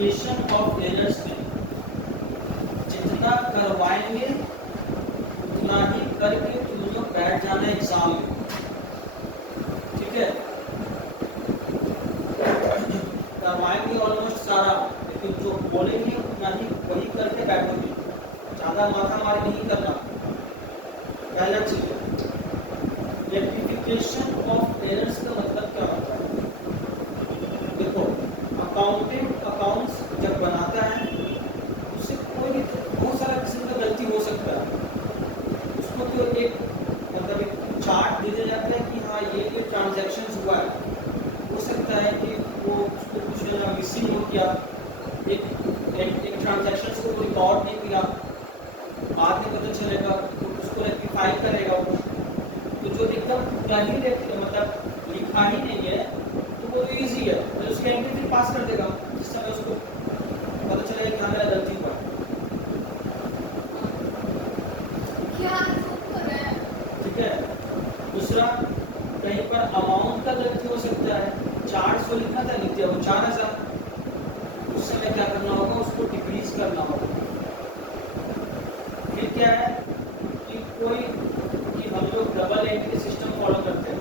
Rectification of errors में जितना करवाएंगे उतना ही करके तुम लोग बैठ जाना एग्जाम में, ठीक है। करवाएंगे ऑलमोस्ट सारा, लेकिन जो बोलेंगे उतना ही वही करके बैठोगे, ज्यादा माथा मारी नहीं करना। पहला चीज है रेक्टिफिकेशन ऑफ एरर्स का मतलब क्या होता है। देखो अकाउंट्स जब बनाता है उससे कोई भी बहुत सारा किस्म का गलती हो सकता है। उसको तो एक मतलब एक चार्ट दे दिया जाता है कि हाँ ये ट्रांजैक्शन हुआ है। हो सकता है कि वो उसको कुछ मिसिंग हो गया, एक ट्रांजैक्शन को रिकॉर्ड नहीं किया, बाद में पता चलेगा तो उसको रेक्टिफाई करेगा। तो जो एकदम मतलब लिखा ही नहीं है तो वो तो ईजी है, तो उसके एंट्री फिर पास कर देगा जिस समय उसको पता चलेगा कि हमें गलती हुआ। ठीक है। दूसरा, कहीं पर अमाउंट का गलती हो सकता है, 400 लिखा था नित्य वो 4000, उस समय क्या करना होगा, उसको डिक्रीज करना होगा। फिर क्या है कि कोई कि हम लोग डबल एंट्री सिस्टम फॉलो करते हैं।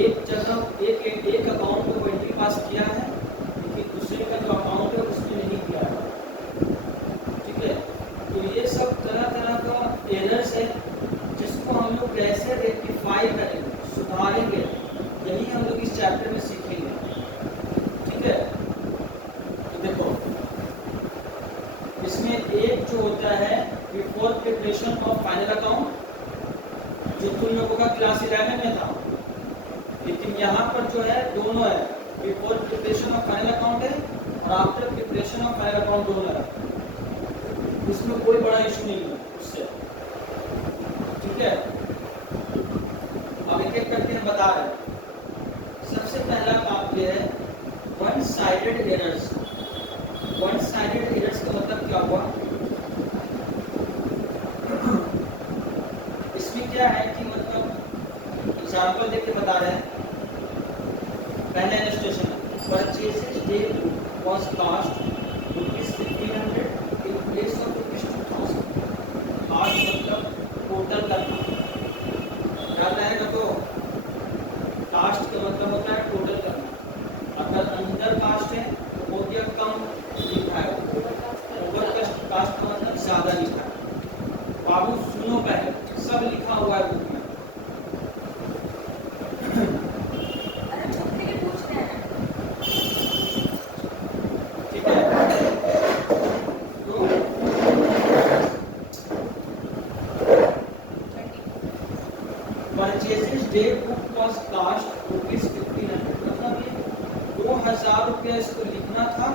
एक जगह एक अकाउंट में वो एंट्री पास किया है लेकिन दूसरे का जो अकाउंट है उसमें नहीं किया है, ठीक है। तो ये सब तरह तरह का एरर्स है जिसको हम लोग कैसे रेक्टिफाई करेंगे, सुधारेंगे, यही हम लोग इस चैप्टर में सीखेंगे, ठीक है। तो देखो इसमें एक जो होता है before preparation of final account, जो तुम लोगों का क्लास 11 में था, लेकिन यहाँ पर जो है दोनों है, before preparation of final account है और after preparation of final account दोनों है। इसमें कोई बड़ा इशू नहीं है उससे, ठीक है। अब एक एक करके हम बता रहे हैं। सबसे पहला काम ये है one sided errors. One sided errors का मतलब क्या हुआ, इसमें क्या है कि मतलब एग्जाम्पल देके बता रहे हैं। पहला illustration, purchases day was cast ₹1500 in place of ₹2000। Cast मतलब टोटल करना, याद रहेगा। तो कास्ट का मतलब होता है टोटल करना। अगर अंडर कास्ट है तो हो गया कम लिखा है, ओवर कास्ट का मतलब ज्यादा लिखा है। बाबू सुनो, पहले सब लिखा हुआ है बुक में। ठीक है, तो purchases day book was cast ₹1500, मतलब ये 2000 रुपया इसको लिखना था,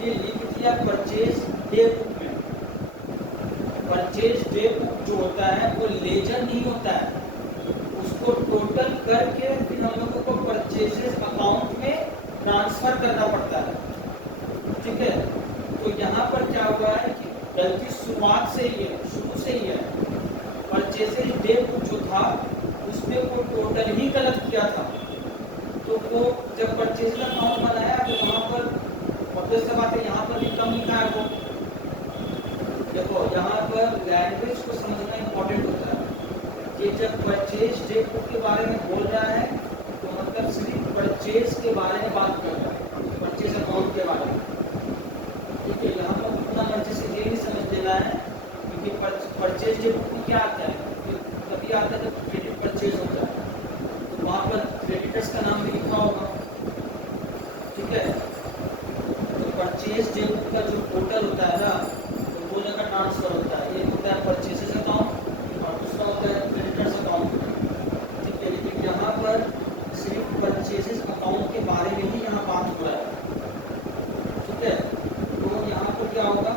ये लिख दिया परचेज डे बुक में। परचेज डे बुक जो होता है वो लेजर नहीं होता है, उसको टोटल करके फिर हम लोगों को परचेजेस अकाउंट में ट्रांसफर करना पड़ता है, ठीक है। तो यहाँ पर क्या हुआ है कि गलती शुरुआत से ही है, शुरू से ही है। परचेजेस डे बुक जो था उसमें वो टोटल ही गलत किया था, तो वो जब परचेज अकाउंट बनाया तो वहाँ पर ऑब्वियस सी बात है यहाँ पर भी कम लिखा है। वो देखो यहाँ पर लैंग्वेज को समझना इम्पोर्टेंट होता है कि जब परचेज डे बुक के बारे में बोल रहा है तो मतलब सिर्फ परचेज के बारे में बात कर रहा है, परचेज अकाउंट के बारे में, ठीक है। यहाँ पर उतना मर्जी से ये नहीं समझ लेना है क्योंकि परचेज डे बुक में क्या आता है, तभी आता है जब क्रेडिट परचेज होता है, तो वहाँ पर क्रेडिटर्स का नाम भी लिखा होगा, ठीक है। तो परचेज डे बुक का जो टोटल होता है ना, तो दो जगह ट्रांसफर होता है, एक होता है परचेजेस अकाउंट और दूसरा होता है क्रेडिटर्स अकाउंट, ठीक है। लेकिन यहाँ पर सिर्फ परचेजेस अकाउंट के बारे में ही यहाँ बात हो रहा है, ठीक है। तो यहाँ पर क्या होगा,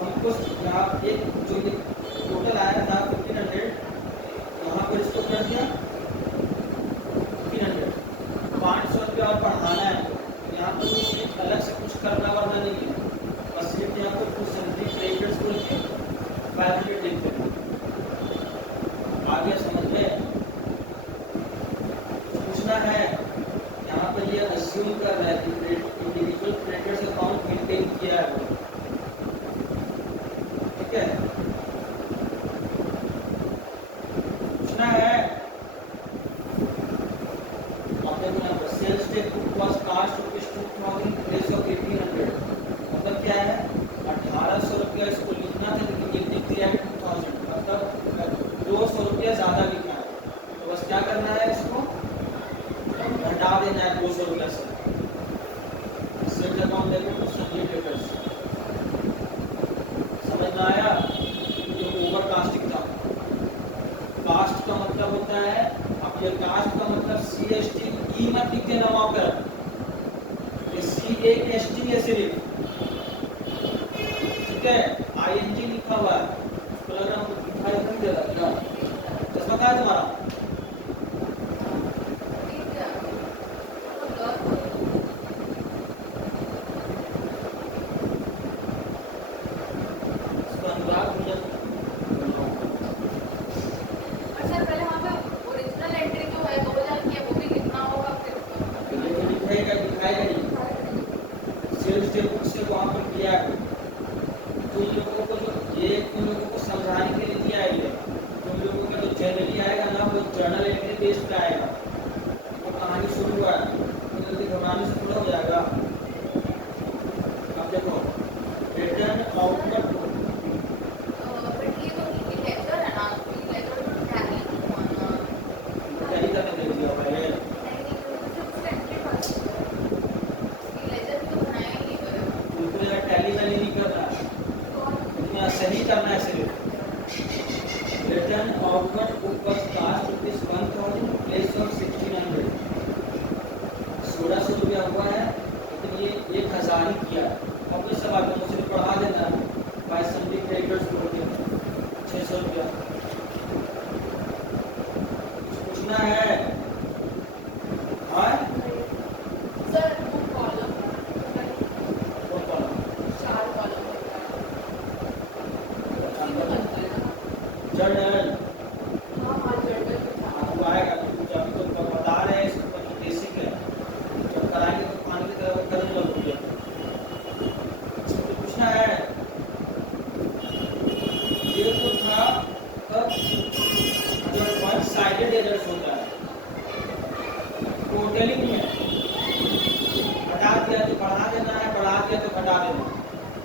हमको यहाँ एक जो ये टोटल आया था 1500, यहाँ पर इसको कर दिया 1500, 500 रुपया और बढ़ाना है, तो यहाँ पर अलग से कुछ करना वरना नहीं है, बस सिर्फ यहाँ पर कुछ सैलरी क्रेडिटर्स बोल के 500 लिख देना। आगे समझ में पूछना है, यहाँ पर ये अज्यूम कर रहा है कि इंडिविजुअल क्रेडिटर्स रुपया ज्यादा लिखा है तो बस क्या करना है, इसको घटा देना है 200 रुपया से। सेट अकाउंट देखो सभी डेटर्स, समझ में आया? ये ओवर कास्टिंग था। कास्ट का मतलब होता है, अब ये कास्ट का मतलब CST ई मत लिख देना वहां पर, ये CAST है सिर्फ, ठीक है? ING लिखा हुआ है, तो लग रहा है दिखाई नहीं दे रहा क्या? चश्मा कहाँ है तुम्हारा?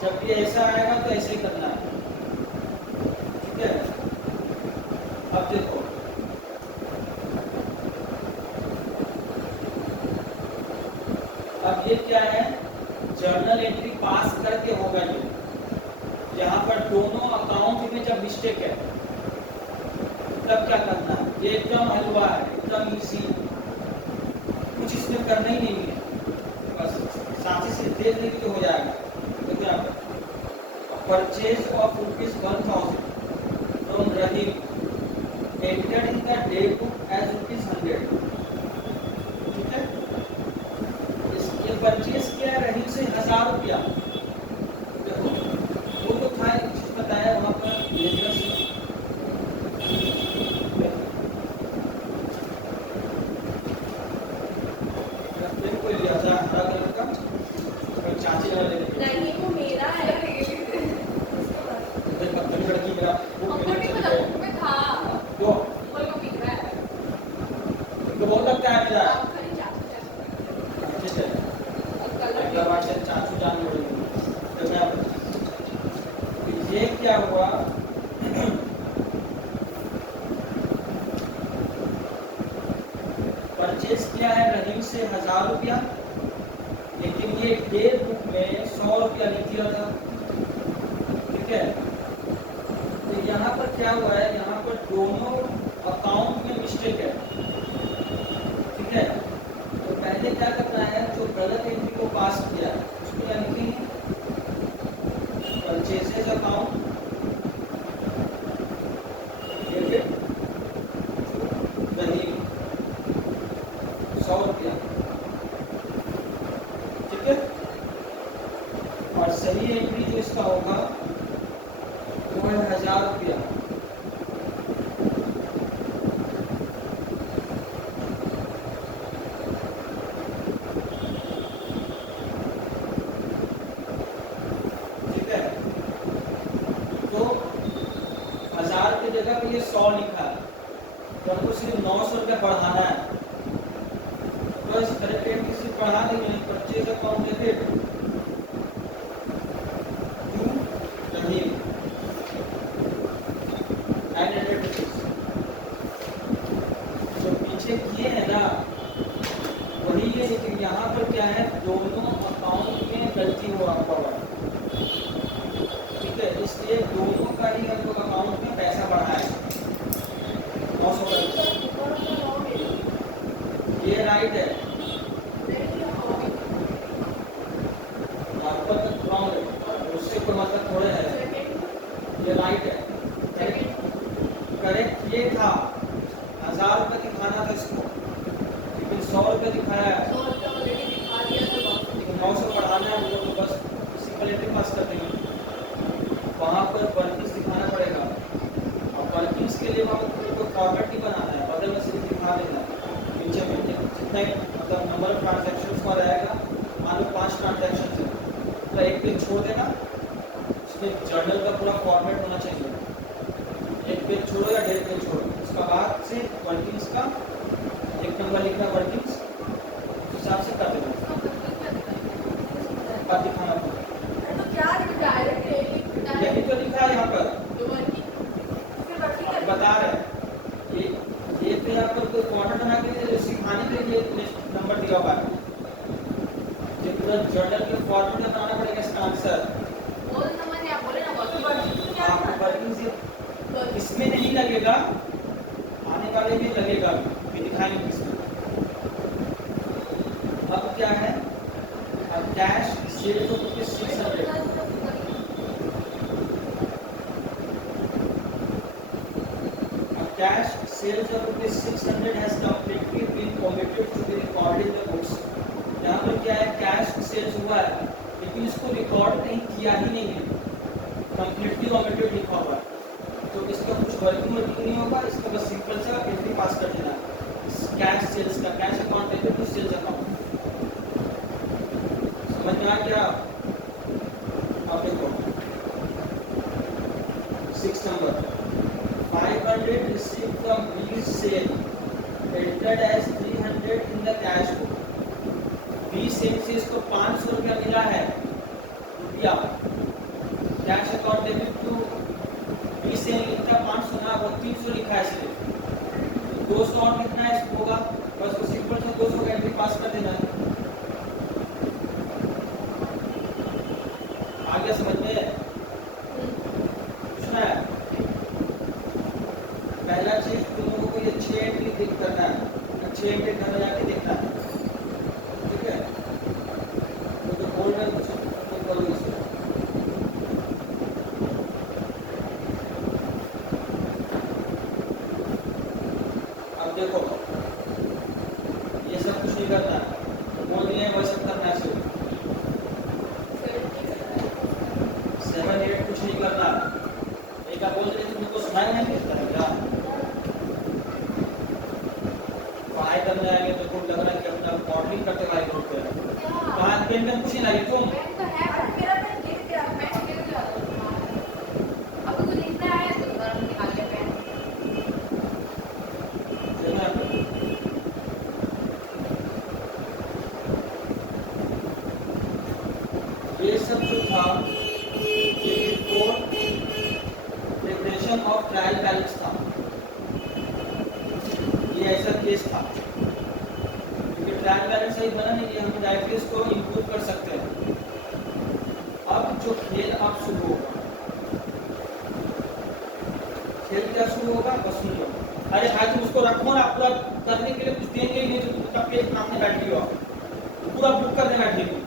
जब भी ऐसा आएगा तो ऐसे ही करना है, ठीक है? अब देखो अब ये क्या है, जर्नल एंट्री पास करके होगा ये, यहाँ पर दोनों अकाउंट में जब मिस्टेक है तब क्या करना है, ये एकदम हलवा है, एकदम इजी, कुछ इसमें करना ही नहीं है, बस साथी से देख लेंगे तो हो जाएगा। देखो यहाँ पर purchase of ₹1000 from Rahim entered in the day book as ₹100, ठीक है? ये परचेज किया रहीम से 1000 रुपया, देखो वो तो था चीज बताया वहाँ पर लेजर्स कोई लिया था हरा कलर का, चाची वाला ले नहीं वो मेरा है, लड़की मेरा में था जो वो बिक रहा है, तो बहुत लगता है मेरा, आप खरीद चाचू ठीक है? अगला बार से चाचू जान पड़ेगी। तो ये क्या हुआ, परचेज किया है रहीम से 1000 रुपया, लेकिन ये डे बुक में 100 रुपया लिख दिया था, ठीक है? तो यहाँ पर क्या हुआ है, यहाँ पर दोनों अकाउंट में मिस्टेक है, ठीक है? तो पहले क्या करना है, जो गलत एंट्री को पास किया है उसको क्या लिखेंगे, परचेसेज अकाउंट डेबिट रहीम 100 रुपया, ठीक है? और सही एंट्री जो इसका होगा वो है 1000 रुपया, ठीक है? तो 1000 की जगह पे ये 100 लिखा है, तो हमको सिर्फ 900 रुपया बढ़ाना है, तो इस करेक्ट एंट्री से बढ़ा देंगे, परचेज अकाउंट डेबिट रहीम 900 रुपीज, मिस्टेक किए हैं ना वही है, लेकिन यहाँ पर क्या है दोनों अकाउंट में गलती हुआ है, ठीक है, इसलिए दोनों का ही हम लोग अकाउंट में पैसा बढ़ा है 900 का। ये राइट है, आपका तक रॉन्ग है, उससे कोई मतलब थोड़े है, ये राइट है। करेक्ट ये था 1000 रुपये दिखाना था इसको, लेकिन 100 रुपये दिखाया है, लेकिन 900 बढ़ाना है हम लोग को, बस सिंपल एंट्री पास कर देंगे। वहाँ पर वर्किंग्स दिखाना पड़ेगा, और वर्किंग्स के लिए वहाँ पर कोई फॉर्मेट नहीं बनाना है, बदल में सिर्फ दिखा देना नीचे में जितना मतलब नंबर ऑफ ट्रांजेक्शन का रहेगा। मान लो 5 ट्रांजेक्शन है तो एक पेज छोड़ देना, उसमें जर्नल का पूरा फॉर्मेट होना चाहिए, एक पेज छोड़ो या 1.5 पेज छोड़ो, उसका बाद से वर्किंग्स का एक नंबर लिखना, वर्किंग्स उस हिसाब से कर देना, बात दिखाना पड़ेगा। यही तो लिखा है यहाँ पर, बता रहे हैं ये तो यहाँ पर कोई कॉर्नर बना के सिखाने के लिए नंबर दिया हुआ है, ये पूरा जर्नल के फॉर्मेट में बनाना पड़ेगा इसका आंसर। आपको वर्किंग इसमें नहीं लगेगा, आने वाले में लगेगा, भी दिखाएंगे इसमें। अब क्या है, अब cash sales of rupees 600, cash sales of rupees 600 has completely been omitted to be recorded in the books। यहाँ पर क्या है, कैश सेल्स हुआ है लेकिन इसको रिकॉर्ड कहीं किया ही नहीं है, completely omitted लिखा हुआ है, तो इसका कुछ वर्किंग नहीं होगा, इसका बस सिंपल सा एंट्री पास कर देना है कैश सेल्स का, cash account debit to sales account. समझ में आ गया? अब देखो 6 number 500 received from B's sale entered as 300 in the cash book। B sale से इसको 500 रुपया मिला है, रुपया cash account debit to B sale लिखा 500 ना, वो 300 लिखा है इसलिए 200 और कितना है इसको होगा, बस वो सिंपल से 200 का एंट्री पास कर देना है। आगे समझ में पूछना है। पहला चीज तुम लोगों को ये 6 एंट्री देख करना है, 6 एंट्री घर जाके देखना है, ठीक है? तो बोल रहे कुछ तो बोलो इसको। अब देखो ये सब कुछ नहीं करना है, बोल दिए वही सब करना है, सिर्फ 7 8 कुछ नहीं करना है। एक आप बोल रहे तुमको सुनाई नहीं देता है क्या? पढ़ाई करने आएंगे तो तुम लग रहा है कि अपना मॉडलिंग करते हुए ग्रुप पे कहाँ पेन में कुछ नहीं लगे तुम। ये सब जो था ये report preparation of trial balance था, ये ऐसा केस था क्योंकि ट्रायल बैलेंस सही बना नहीं, ये हम डायरेक्टली इसको इम्प्रूव कर सकते हैं। अब जो खेल अब शुरू होगा, खेल क्या शुरू होगा बस सुन लो। अरे भाई तुम उसको रखो ना, पूरा करने के लिए कुछ देंगे ही नहीं, तो तुम पेज बनाने बैठ गए हो, पूरा बुक करने बैठे हो।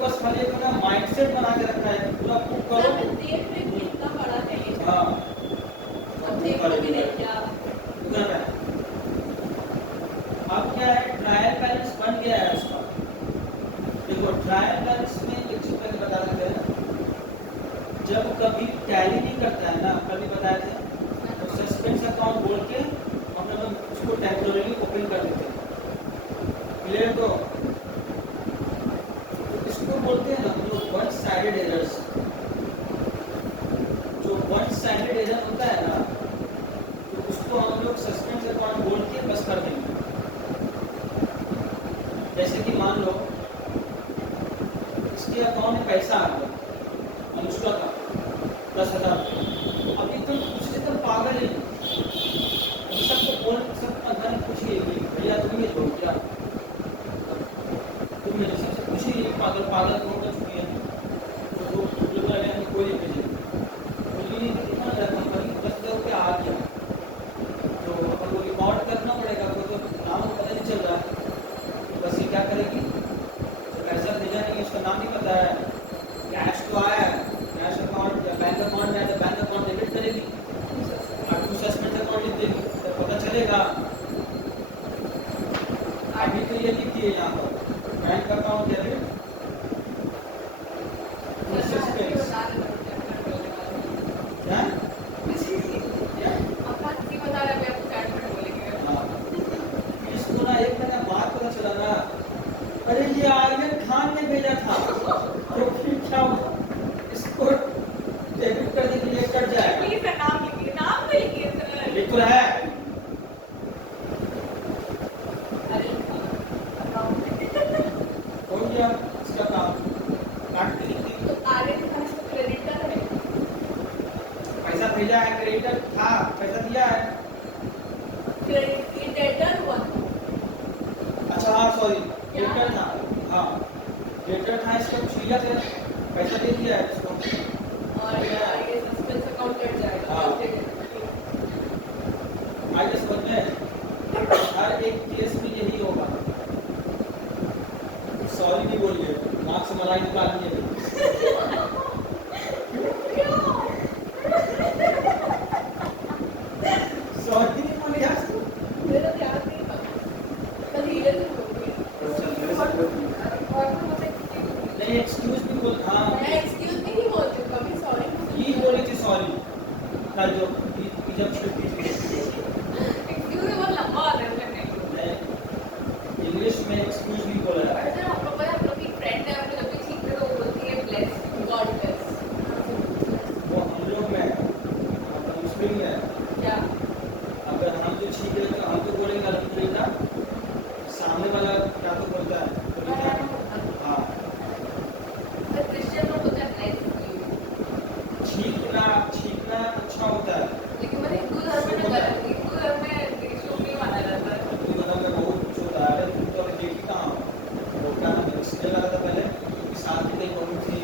बस खाली अपना माइंडसेट बना के रखना है, पूरा बुक करो। हाँ अब क्या है, ट्रायल बैलेंस बन गया है उसका। देखो ट्रायल बैलेंस में एक चीज पहले बता देते हैं, जब कभी टैली नहीं करता है ना, कभी बताए थे तो सस्पेंस अकाउंट बोल के हम लोग उसको टेम्पोररी ओपन कर देते हैं, क्लियर? तो इसको बोलते हैं ना हम लोग वन साइडेड एरर्स। जो वन साइडेड एरर होता है ना, तो उसको हम लोग सस्पेंस अकाउंट बोल के बस कर देंगे। जैसे कि मान लो इसके अकाउंट में पैसा आ गया अनुष्का का 10,000, अभी तो कुछ भेजा है, क्रेडिटर था, पैसा दिया है। डेटर हुआ था। अच्छा हाँ सॉरी, क्या? क्रेडिटर था, हाँ क्रेडिटर था, इसका कुछ लिया था, पैसा दे दिया है इसको। और ये सस्पेंस अकाउंट कट जाएगा। हाँ। आगे समझ में, हर एक केस में यही होगा। सॉरी नहीं बोलिए, नाक से मलाई निकालिए। सॉरी नहीं बोले यार। मेरा ध्यान नहीं था। कल हीरो से बोल नहीं एक्सक्यूज भी बोल, हाँ मैं एक्सक्यूज भी नहीं बोलती हूँ, कभी सॉरी ये बोली थी सॉरी, कल जो जब छुट्टी थी। एक्सक्यूज बहुत लंबा होता है करने को। इंग्लिश में एक्सक्यूज भी बोला है। अच्छा हम लोग की फ्रेंड है, हम लोग जब भी छींकते हैं तो वो बोलती है ब्लेस, गॉड ब्लेस। वो हम लोग में मतलब मुस्लिम में है। क्या? अगर हम जो छींक रहे तो हम तो बोलेंगे अल्हम्दुलिल्लाह, सामने वाला क्या तो बोलता है तो लिखा है। हाँ क्रिश्चियन लोग बोलते हैं ब्लेस। छींकना अच्छा होता है। लेकिन मैंने हिंदू धर्म में शुभ नहीं माना जाता है। हिंदू धर्म में बहुत कुछ होता है। अरे तुम तो अभी देखी कहाँ हो? वो क्या नाम है, इसलिए लगा था पहले कि साथ में कहीं बहू थी,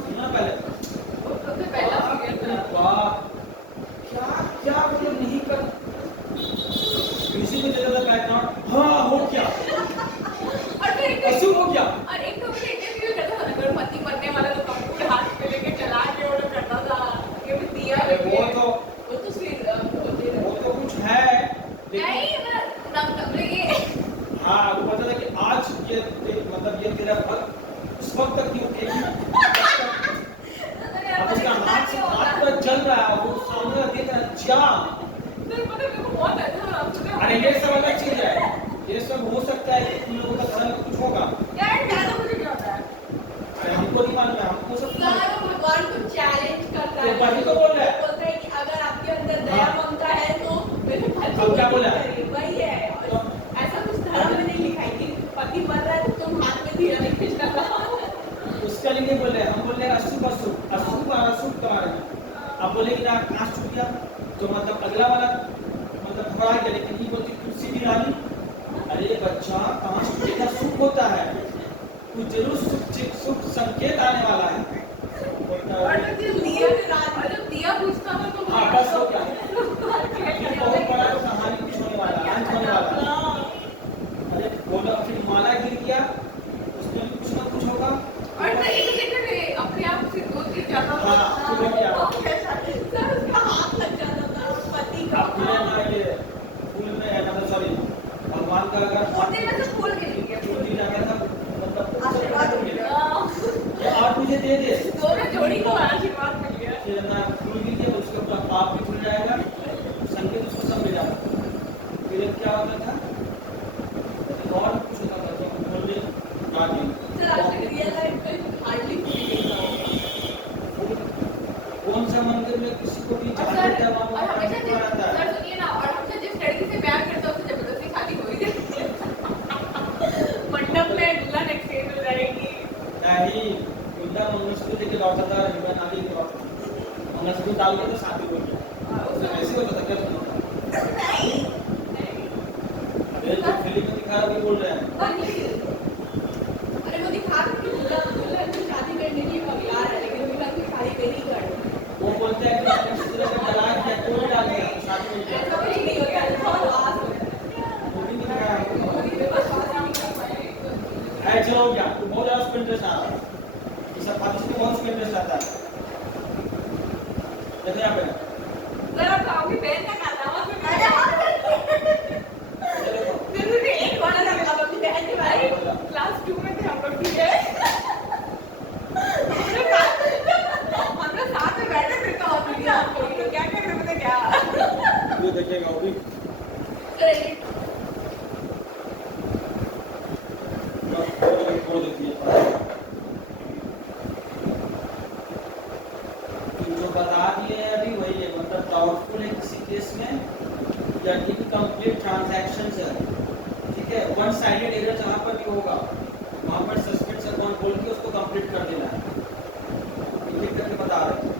सुना पहले। वो सबसे पहला सीरियल था। वाह क्या क्या मतलब नहीं कर, म्यूजिक में देता था बैकग्राउंड, हाँ हो क्या, और फिर एक अशुभ हो क्या। और एक तो मैंने इंटरव्यू करता था, अगर पति मरने वाला तो कपूर हाथ पे लेके चला के वो लोग करता था, ये भी दिया अरे वो तो फिर होते वो तो कुछ है लेकिन नहीं मैं नम ये हाँ वो पता था कि आज ये मतलब ये तेरा फल उस वक्त तक नहीं उठेगी। अब उसका हाथ पर चल रहा है, वो सामने देख रहा है क्या। फिर पता है मेरे को बहुत अच्छा लगा। अरे ये सब अलग चीज है, ये सब हो सकता है कि तुम लोगों का धर्म में कुछ होगा। यार ज्यादा मुझे क्या होता है? अरे हमको नहीं मालूम है, हमको सब सारा भगवान को चैलेंज करता है। तो वही तो बोल रहा है। बोलता है कि अगर आपके अंदर दया ममता है तो मेरे पति अब क्या को बोला? करिए। वही है। तो ऐसा कुछ धर्म में नहीं लिखा है कि पति मर रहा है तो तुम हाथ में धीरा नहीं खींचना। उसका लिए बोल रहे हैं, हम बोल रहे हैं अशुभ अशुभ अशुभ और अशुभ के बारे में। अब बोलेगी ना कांच छूट गया तो मतलब अगला वाला मतलब घबरा गया, लेकिन ये बोलती तुलसी की रानी, अरे बच्चा कांच टूटेगा शुभ होता है, कुछ जरूर शुभ संकेत आने वाला है। बोलता और है जब दिया पूछता था तो हाँ बस हो गया, ये बहुत बड़ा कहानी कुछ होने वाला है, अंत होने वाला है। अरे बोला फिर माला गिर गया, उसमें भी कुछ ना कुछ होगा। और तो एक सेकंड में अपने आप से दो तीन जाता था। हाँ, फिर हो गया। सर उसका हाथ लग जाता था पति का। अब ये ना ये फूल में है मतलब सॉरी भगवान का अगर छोटे में से फूल गिर गया। फूल गिर जाता था मतलब आशीर्वाद मिल गया। ये और मुझे दे दे, दोनों जोड़ी को आशीर्वाद मिल गया। फिर ना फूल गिर गया उसके ऊपर पाप भी खुल जाएगा, संकेत उसको सब मिल जाता। फिर एक क्या होता था और कुछ होता था तो बोलने गाड़ी सर आज तक रियल लाइफ में हार्डली फूल गिरता होगा। कौन सा मंदिर में किसी को भी और जाने सर दिया और हमेशा जिस रहता है। सर सुनिए ना, और हमेशा जिस लड़की से प्यार करता है उससे जबरदस्ती शादी हो ही जाती है। मंडप में दुल्हन एक्सचेंज हो जाएगी। नहीं उल्टा मंगलसूत्र लेके लौटा था, रिबन आदि के लौटा, मंगलसूत्र डाल के तो शादी हो गया। उसमें ऐसे होता था क्या तुम? नहीं अरे जो फिल्म में दिखा रहा बोल रहे हैं। अरे वो दिखा रहे कि दुल्हन की शादी करने के लिए तैयार है, लेकिन दुल्हन की शादी नहीं कर रही। वो बोलते हैं कि मंगलसूत्र का डला क्या कोई डाल दिया तो शादी हो गया। ऐसा कुछ नहीं होता है, बहुत आस होता है। वो भी नहीं दिखाया हमको। मेरे पास बात नहीं कर पाए। ऐसे हो गया तो बहुत ज्यादा उसको इंटरेस्ट आ रहा है, ये सब बातों में बहुत उसको इंटरेस्ट आता है। देखो यहाँ पे जरा आपकी बहन का कारनामा सुनिए। जरूरी एक बार ना आप अपनी बहन के बारे में क्लास 2 में थे हम लोग, ठीक है? हम लोग साथ में बैठे थे तो वीडियो आपको ये लोग क्या कर रहे थे क्या? ये देखिएगा वो भी बोल देती है। जो बता दिए अभी वही है, मतलब डाउटफुल है किसी केस में या इनकम्प्लीट ट्रांजैक्शंस है, ठीक है। वन साइडेड एरर जहाँ पर भी होगा वहाँ पर सस्पेंस अकाउंट बोल के उसको कंप्लीट कर देना है। एक एक करके बता रहे हैं।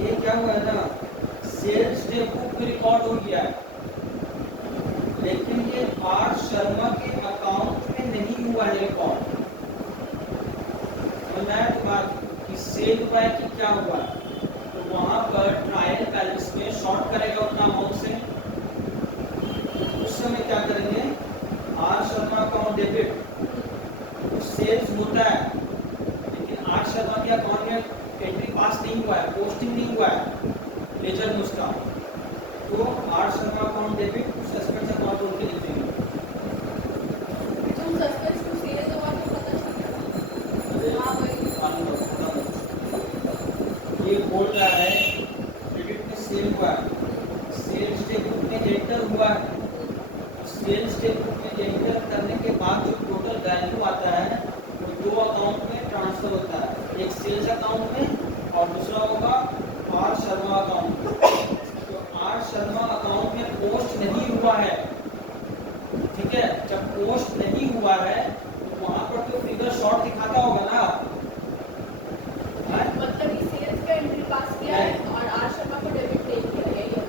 ये क्या हुआ है ना, सेल्स डे बुक में रिकॉर्ड हो गया है, लेकिन ये आर शर्मा के अकाउंट में नहीं हुआ है रिकॉर्ड। मैं तुम्हारा सेल हुआ है कि क्या हुआ है, तो वहां पर ट्रायल बैलेंस में शॉर्ट करेगा उतना अमाउंट से, उस समय क्या करेंगे, आर शर्मा अकाउंट डेबिट, तो सेल्स होता है लेकिन आर शर्मा के अकाउंट में एंट्री पास नहीं हुआ है, पोस्टिंग नहीं हुआ है लेजर में उसका, तो R Sharma account debit suspense account उनके लिख देंगे। तुम सस्पेंस को सीरियस हुआ तो पता चलेगा। हाँ भाई ये बोल रहा है क्रेडिट में सेल हुआ है, सेल्स डे बुक में एंटर हुआ है, सेल्स डे बुक में एंटर करने के बाद जो टोटल वैल्यू आता है वो दो अकाउंट में ट्रांसफर होता है, एक सेल्स अकाउंट में और दूसरा होगा आर शर्मा अकाउंट। तो आर शर्मा अकाउंट में पोस्ट नहीं हुआ है, ठीक है, जब पोस्ट नहीं हुआ है तो वहां पर तो फिगर शॉर्ट दिखाता होगा ना, मतलब कि सेल्स का एंट्री पास किया है और आर शर्मा को डेबिट नहीं किया है, ये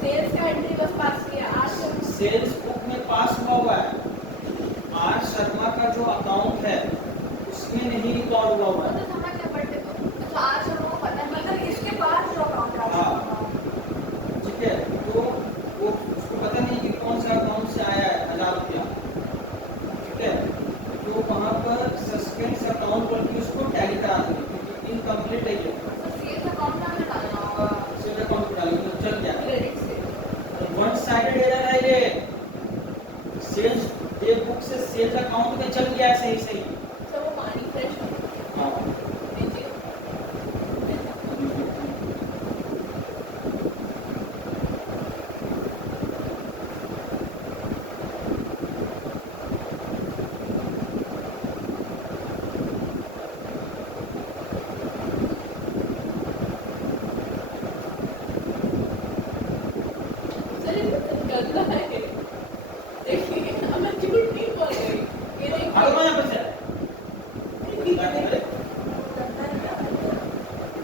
सेल्स का एंट्री बस पास किया, आर शर्मा सेल्स बुक में पास हुआ है, आर शर्मा का जो अकाउंट है उसमें नहीं रिकॉर्ड हुआ है। मतलब हमारा क्या बर्थडे को अच्छा आर शर्मा को पता है, मतलब इसके पास जो अकाउंट है, हाँ ठीक है, तो वो उसको पता नहीं कि कौन सा अकाउंट से आया है 1000 रुपया, ठीक है, तो वहाँ पर सस्पेंस अकाउंट पर भी उसको टैली करा देंगे क्योंकि इनकम्प्लीट है ये, तो सेल्स अकाउंट में हमें डालना होगा सेल अकाउंट पर डालेंगे तो चल गया। क्रेडिट से। वन साइडेड एरर है ये, सेल्स डे बुक से सेल्स अकाउंट में चल गया है सही सही। तो वो पानी फ्रेश हो हाँ नीचे गंदा है। देखिए मैं झूठ नहीं बोल रही, ये देखिए भागो यहाँ पर से।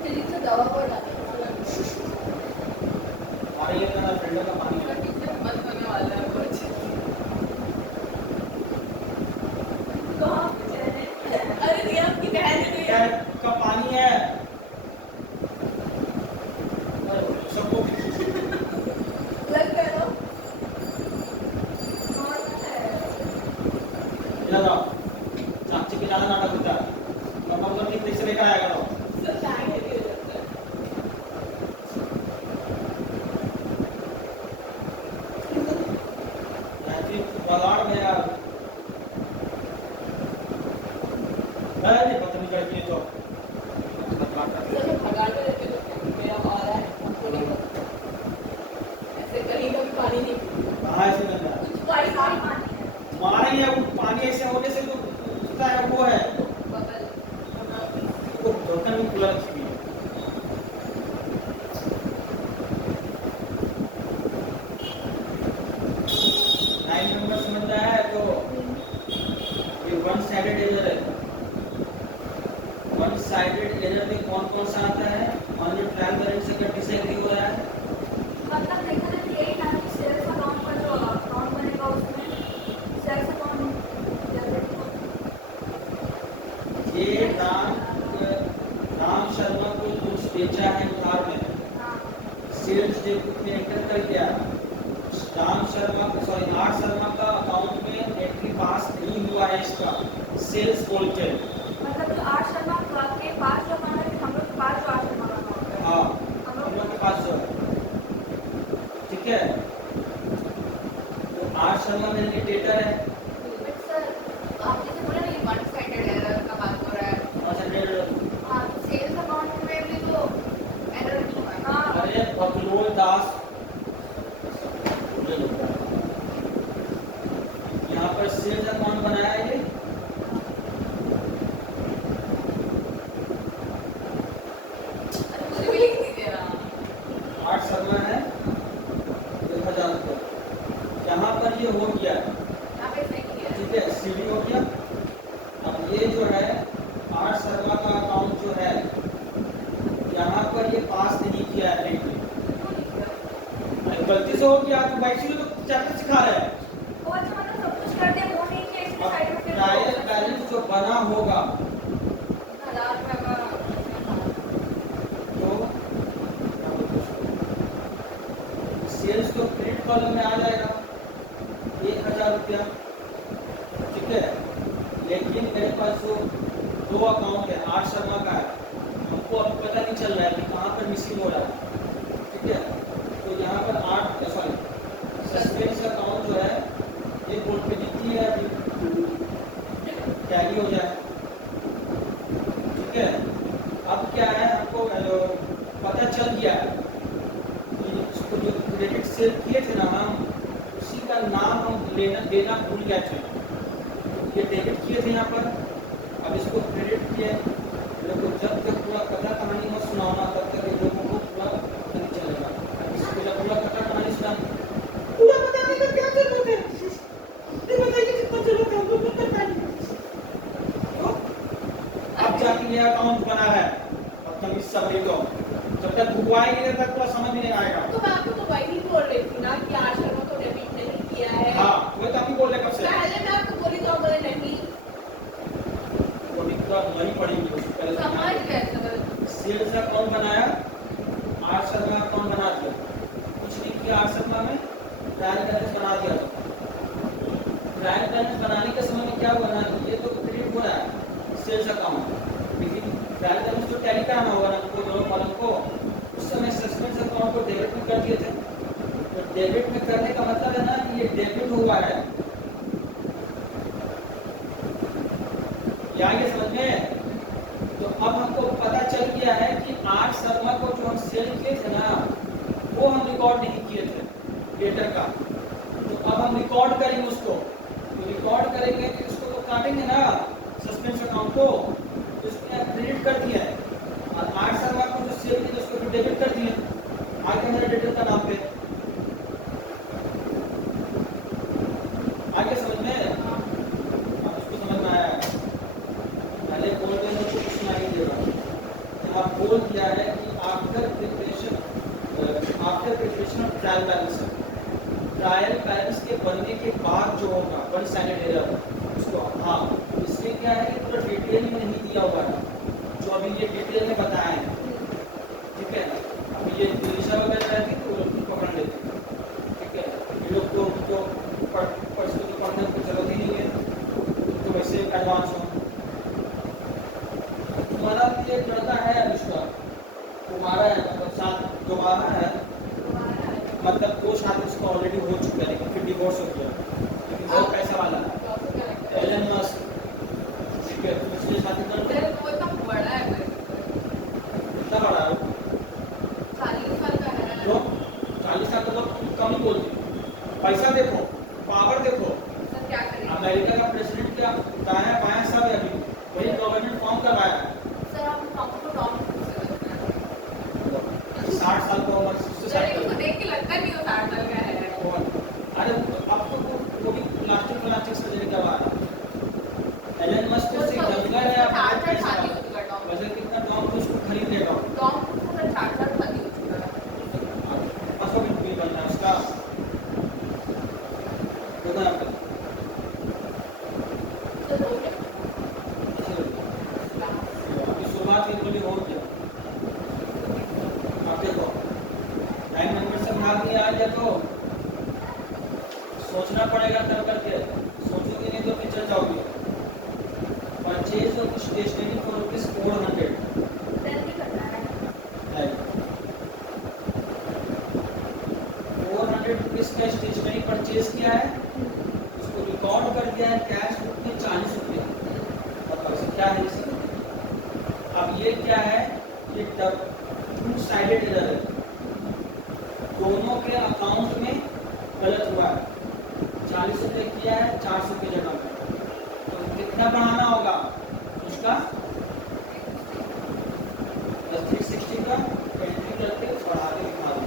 जल्दी से दवा को डालो, हमारे ये ना फिल्टर का पानी है। मत होने वाला है कुछ। कहाँ पे जा रहे हैं? अरे रिया आपकी बहन है क्या का पानी है सबको लग गया ना? जाओ चाची के ज्यादा नाटक होता है, पापा को ठीक से लेकर आया करो। सब टाइम है लगता है। बाजार में यार नहीं पता नहीं करती तो चलो भगा के लेके तो मेरा आ रहा है, हमको नहीं पता। ऐसे कहीं का भी पानी नहीं पीता। कहाँ ऐसे गंदा है? कुछ पानी पानी है। हमारा ही है, वो पानी ऐसे होने से तो होता है, वो है बगल वो बर्तन में खुला रखी हुई है। लाइन नंबर समझ रहा है तो ये वन साइडेड एरर है। वन साइडेड एरर में कौन कौन सा आता है, मान लो ट्रायल बैलेंस से अगर डिसएग्री हो रहा है, मतलब देखा ना कि एक टाइम सेल्स अकाउंट का जो अकाउंट बनेगा उसमें सेल्स अकाउंट ये राम शर्मा को कुछ बेचा है उधार में, सेल्स डे बुक में एंटर कर दिया, राम शर्मा को सॉरी आर शर्मा का अकाउंट में एंट्री पास नहीं हुआ है इसका, सेल्स बोल के मतलब जो आर शर्मा के पास जो हमारा हम लोग के पास जो आर शर्मा का अकाउंट है, हाँ हम हम लोग लोग के पास जो है, ठीक है, तो आर शर्मा मेरे डेटर है। बट सर आप जैसे बोला नहीं वन साइडेड एरर का बात हो रहा है, अच्छा डेटर हाँ सेल्स अकाउंट में भी तो एरर नहीं हुआ है। हाँ अरे बकलोल दास यहाँ पर सेल्स अकाउंट बनाया है ये, अरे मुझे भी लिख दीजिए ना। आर शर्मा है 1000 रुपये, यहाँ पर ये हो गया, यहाँ पे सही किया है। ठीक है, सीडी हो गया। अब ये जो है आर शर्मा का अकाउंट जो है, यहाँ पर ये पास नहीं किया है रेट में, गलती से हो गया तो भाई तो चैप्टर सिखा रहा है। वो अच्छा मतलब सब कुछ कर दिया, वो नहीं किया, इसलिए साइड में ट्रायल बैलेंस जो बना होगा 1000 रुपए का तो सेल्स तो क्रेडिट कॉलम में आ जाएगा 1000 रुपया, ठीक है। लेकिन मेरे पास जो दो अकाउंट है, आर शर्मा का है, हमको अब पता नहीं चल रहा है कि कहाँ पर मिसिंग हो रहा है, ठीक है। तो यहाँ पर सस्पेंस अकाउंट जो है ये बोर्ड पे दिखती है, अभी टैली हो जाए, ठीक है। अब क्या है, हमको पता चल गया है कि इसको जो क्रेडिट सेल किए थे ना हम, उसी का नाम हम देना भूल गए थे। ये डेबिट किए थे यहाँ पर, अब इसको क्रेडिट किए। लोगों को जब तक पूरा कथा कहानी मत सुनाना तब तक इन लोगों को पूरा पता नहीं चलेगा। इसको जब पूरा कथा कहानी सुना, पूरा बताने का क्या जरूरत है, ये बताइए जितना जरूरत है हमको पता नहीं। तो अब जाके ये अकाउंट बना है, अब तुम इस सब देखो, जब तक भुगवाएंगे नहीं तब तक समझ नहीं आएगा। तो मैं आपको तो वही बोल रही थी ना कि आर शर्मा तो डेबिट नहीं किया है। हाँ वो तो अभी बोल रहे कब से, पहले मैं आपको बोली तो आप बोले नहीं, वो भी पूरा नहीं पड़ेगी उससे पहले समझ गए सर। सेल्स अकाउंट बनाया, आर शर्मा अकाउंट बना दिया, कुछ नहीं किया आर शर्मा में, ट्रायल बैलेंस बना दिया। ट्रायल बैलेंस बनाने के समय में क्या हुआ ना, ये तो क्रेडिट हो रहा है सेल्स अकाउंट, लेकिन ट्रायल बैलेंस तो टैली कराना होगा ना कोई दोनों कॉलम को। उस समय सस्पेंस अकाउंट को डेबिट में कर दिए थे। तो डेबिट में करने का मतलब है ना कि ये डेबिट हुआ है, या ये समझ में। तो अब हमको पता चल गया है कि आर शर्मा को जो हम सेल किए थे ना, वो हम रिकॉर्ड नहीं किए थे डेटर का। तो अब हम रिकॉर्ड करेंगे उसको, तो रिकॉर्ड करेंगे तो उसको तो काटेंगे ना सस्पेंस अकाउंट को, तो उसको यहाँ क्रेडिट कर दिया है। और आर शर्मा को जो सेल किया उसको डेबिट कर दिए, आगे मेरा डेटर का नाम पे। आगे समझ में, उसको समझ में आया। पहले बोल रहे हैं तो कुछ नहीं देगा, यहाँ बोल दिया है कि after preparation of trial balance, trial balance के बनने के बाद जो होगा वन साइडेड एरर उसको, हाँ इसमें क्या है कि पूरा डिटेल में नहीं दिया हुआ है जो अभी ये डिटेल में बताया है, ठीक है। अभी ये दिशा वगैरह रहती तो वो लोग पकड़ लेते, ठीक है। ये लोग तो पढ़ने की जरूरत ही नहीं है, तो वैसे एडवांस हो। तुम्हारा भी एक लड़का है अनुष्का, तुम्हारा है मतलब साथ दोबारा है, मतलब दो शादी उसका ऑलरेडी हो चुका है लेकिन फिर डिवोर्स हो गया, लेकिन बहुत पैसा वाला है, एलन मस्क, ठीक है। तो इसलिए शादी करते हैं। वो इतना बड़ा है, कितना बड़ा है? 40 साल का है। जो 40 साल का तो कम ही बोलते, पैसा देखो, पावर देखो। सर क्या करें? अमेरिका का प्रेसिडेंट क्या दाया बाया सब है, अभी वही गवर्नमेंट फॉर्म करवाया है। सर हम हमको टॉम क्रूज से लगता है। 60 साल का उम्र, उससे सर उसको देख के लगता नहीं वो 60 साल का है। अरे अब तो वो भी प्लास्टिक सर्जरी करवा रहा है। एलन मस्क से जंगल है, अब शादी हो चुका टॉम। वजह कितना टॉम क्रूज को खरीद लेगा, टॉम क्रूज का 60 साल शादी हो चुका है। असो भी बनना है उसका, होगा ना। सर हो गया। अभी शुरुआत ही बोली हो गया। अब देखो 9 नंबर से भाग नहीं आ गया तो सोचना पड़ेगा तब करके, सोचोगे नहीं तो फिर चल जाओगे। Purchase of stationery for rupees 400 sale भी करना है। 400 रुपीज का स्टेशनरी परचेज किया है, उसको रिकॉर्ड कर दिया है कैश बुक में 40 रुपये। बताओ इसे क्या है इसे? अब ये क्या है, ये टू साइडेड एरर है, दोनों के अकाउंट में गलत हुआ है। 40 रुपये किया है 400 की जगह पे, तो कितना बढ़ाना होगा उसका? 360 का एंट्री करके बढ़ा के दिखा दो।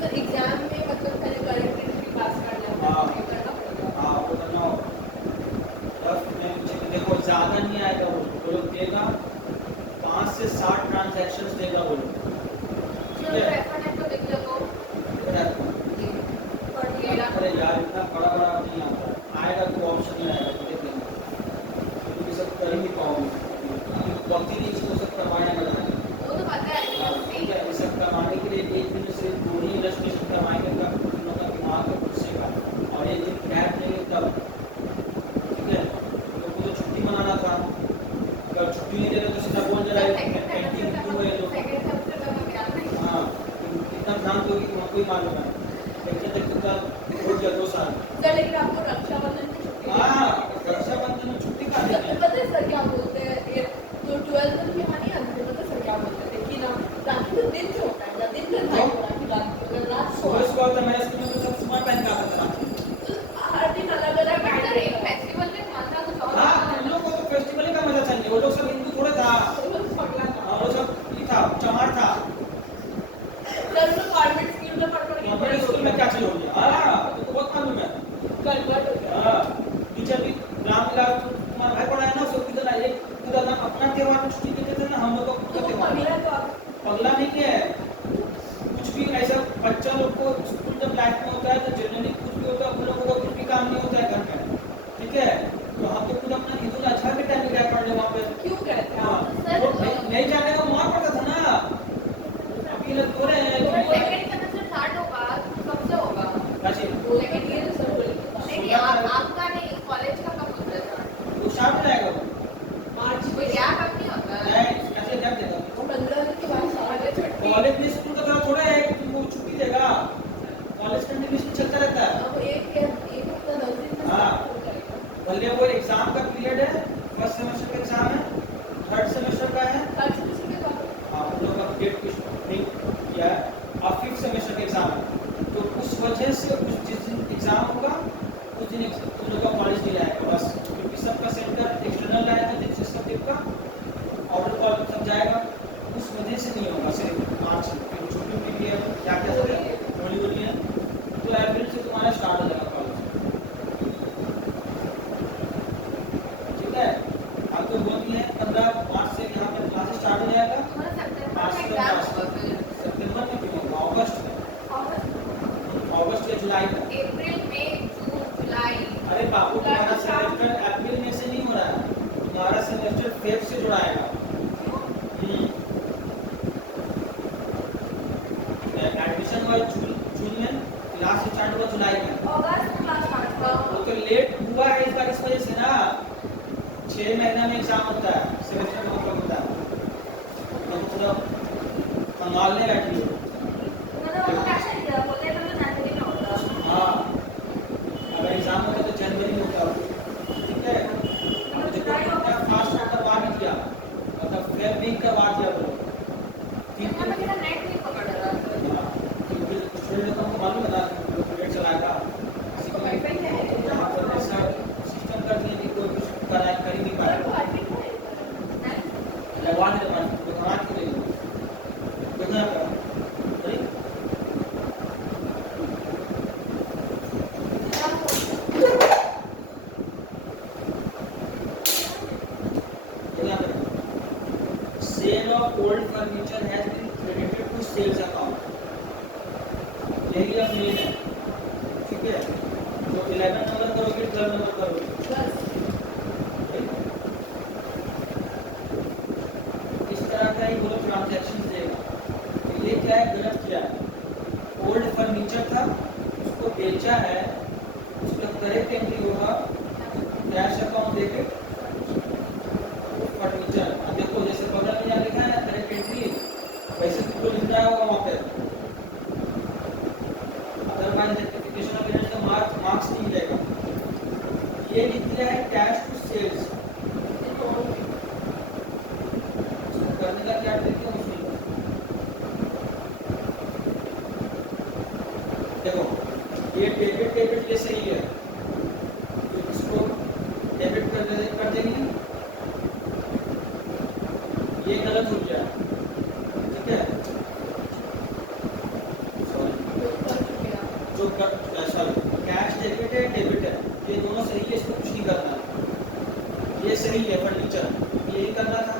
सर एग्जाम में मतलब पहले करंट एंट्री पास करना है, हाँ। ये करना पड़ेगा। हाँ वो करना होगा। देखो ज़्यादा नहीं आएगा, वो लोग देगा 5 से 60 ट्रांजैक्शंस देगा वो लोग, अपना ध्यान दोगी कि हमको ही मालूम है लेकिन तक तो हो गया 2 साल। सर लेकिन आपको रक्षाबंधन की छुट्टी हाँ रक्षाबंधन में छुट्टी कहाँ देते हैं? पता है सर क्या बोलते हैं ये जो 12th में यहाँ नहीं आते थे, पता है सर क्या बोलते थे कि ना राखी तो दिन से होता है ना, दिन से भाई को राखी बांधते हो, रात को सुबह सुबह तो मेरे स्कूल में तो सब सुबह पहन के आता था राखी। हर दिन अलग अलग बट सर एक फेस्टिवल में मजा कुछ और हाँ आता है उन लोग को तो फेस्टिवल का मजा चाहिए, वो लोग सब हिंदू थोड़े था, पगला था। हाँ, वो सब ये था चमार था। सर लोग गवर्नमेंट स्कूल में पढ़ के गवर्नमेंट स्कूल में क्या चीज हो गया? हाँ तो बहुत मालूम है। कन्वर्ट हो गया। हाँ टीचर भी रामलीला तुम्हारा भाई पढ़ा है ना, उसको किधर आइए पूरा ना अपना त्योहार में छुट्टी देते थे ना, हम लोग को तो खुद वो त्योहार पगला तो आप पगला नहीं किया है। कुछ भी ऐसा बच्चा लोग को स्कूल जब लाइफ में होता है तो जनरली कुछ भी होता है, उन लोगों को कुछ भी काम नहीं होता है घर में, ठीक है? तो हम तो खुद अपना ईद उल अजहा के टाइम में गया पढ़ने वहाँ पे। क्यों कहते हैं हाँ, आप? सर, वो नहीं जाने का मार पड़ता था ना। अभी लोग बोल रहे हैं सर कि सेकंड सेमेस्टर स्टार्ट होगा तो कब से होगा? कैसे लेकिन ये तो सर बोले नहीं आपका नहीं, कॉलेज का कब होता है start? वो शाम में आएगा वो। मार्च कोई गैप अब नहीं होता है? नहीं कैसे क्या देगा? 15 दिन के बाद सारे छुट्टी। कॉलेज में स्कूल का तरह थोड़ा है कि तुमको छुट्टी देगा। कॉलेज कंटिन्यूशन चलता रहता है। अब एक हफ्ता 10 दिन में हाँ। start हो जाएगा। भले वो एग्जाम का पीरियड है, फर्स्ट सेमेस्टर का एग्जाम है, थर्ड सेमेस्टर का है, हर सेमेस्टर के बाद हाँ उन लोग का डेट कुछ नहीं किया है, और फिफ्थ सेमेस्टर का एग्जाम है, तो उस वजह से उस जिस दिन एग्जाम होगा उस दिन उन लोग का कॉलेज नहीं आएगा बस, क्योंकि सबका सेंटर एक्सटर्नल आएगा जिससे सब्जेक्ट का और कॉलेज सब जाएगा, उस वजह से नहीं होगा सिर्फ मार्च छुट्टी के लिए क्या क्या सब है होली होली है, तो अप्रैल से तुम्हारा स्टार्ट हो जाएगा कॉलेज, ठीक है? अब तो होती है 15 मार्च से यहाँ पे क्लासेस स्टार्ट हो जाएगा, हमारा सितंबर मार्च में से एग्जाम मार्च होगा फिर सितंबर में क्यों होगा? अगस्त में, अगस्त या जुलाई में। अप्रैल मई जून जुलाई। अरे बाबू तुम्हारा सेमेस्टर अप्रैल में से नहीं हो रहा है, तुम्हारा सेमेस्टर फेब से जुड़ाएगा। एडमिशन हुआ जून में, क्लास स्टार्ट हुआ जुलाई में, अगस्त में क्लास स्टार्ट हुआ। वो तो लेट हुआ है इस बार इस वजह से ना, 6 महीना में एग्जाम होता है, सेमेस्टर का मतलब होता है, तो पूरा संभालने बैठी हो। मतलब वो कैसे किया बोलते हैं तो जनवरी में होगा। हाँ अगर एग्जाम होता तो जनवरी में होता, ठीक है? और देखो क्या फास्ट करवा भी दिया, मतलब फेब में करवा दिया वो लोग। तीन इतना मेरा नेट नहीं पकड़ रहा था। छोटे लोगों को मालूम है ना नेट चलाएगा, किसी को वाईफाई है ऐसा सिस्टम कर दिया कि कोई कुछ कर ही नहीं पाएगा। लगवा दे मन दिखा के ले कितना कर सही कितना कर sale of old furniture has been credited to sales account, यही अब मेन है, ठीक है? तो 11 नंबर करोगे 12 नंबर करोगे, इस तरह का ही वो ट्रांजैक्शन देगा। तो ये क्या है, गलत किया है। ओल्ड फर्नीचर था उसको बेचा है, उसका करेक्ट एंट्री होगा कैश अकाउंट डेबिट फर्नीचर। अब देखो जैसे बगल में यहाँ लिखा है ना करेक्ट एंट्री, वैसे तुमको लिखना होगा वहाँ पे, अदरवाइज रेक्टिफिकेशन ऑफ एरर का मार्क्स नहीं मिलेगा। ये लिख दिया है कैश टू सेल्स, करने का क्या ट्रिक है उसमें देखो, ये डेबिट ये सही है, तो इसको डेबिट कर देंगे, ये गलत हो गया, ठीक है? जो कैश डेबिट है डेबिट है, ये दोनों सही है, इसको कुछ नहीं करना, ये सही है फर्नीचर, यही करना था,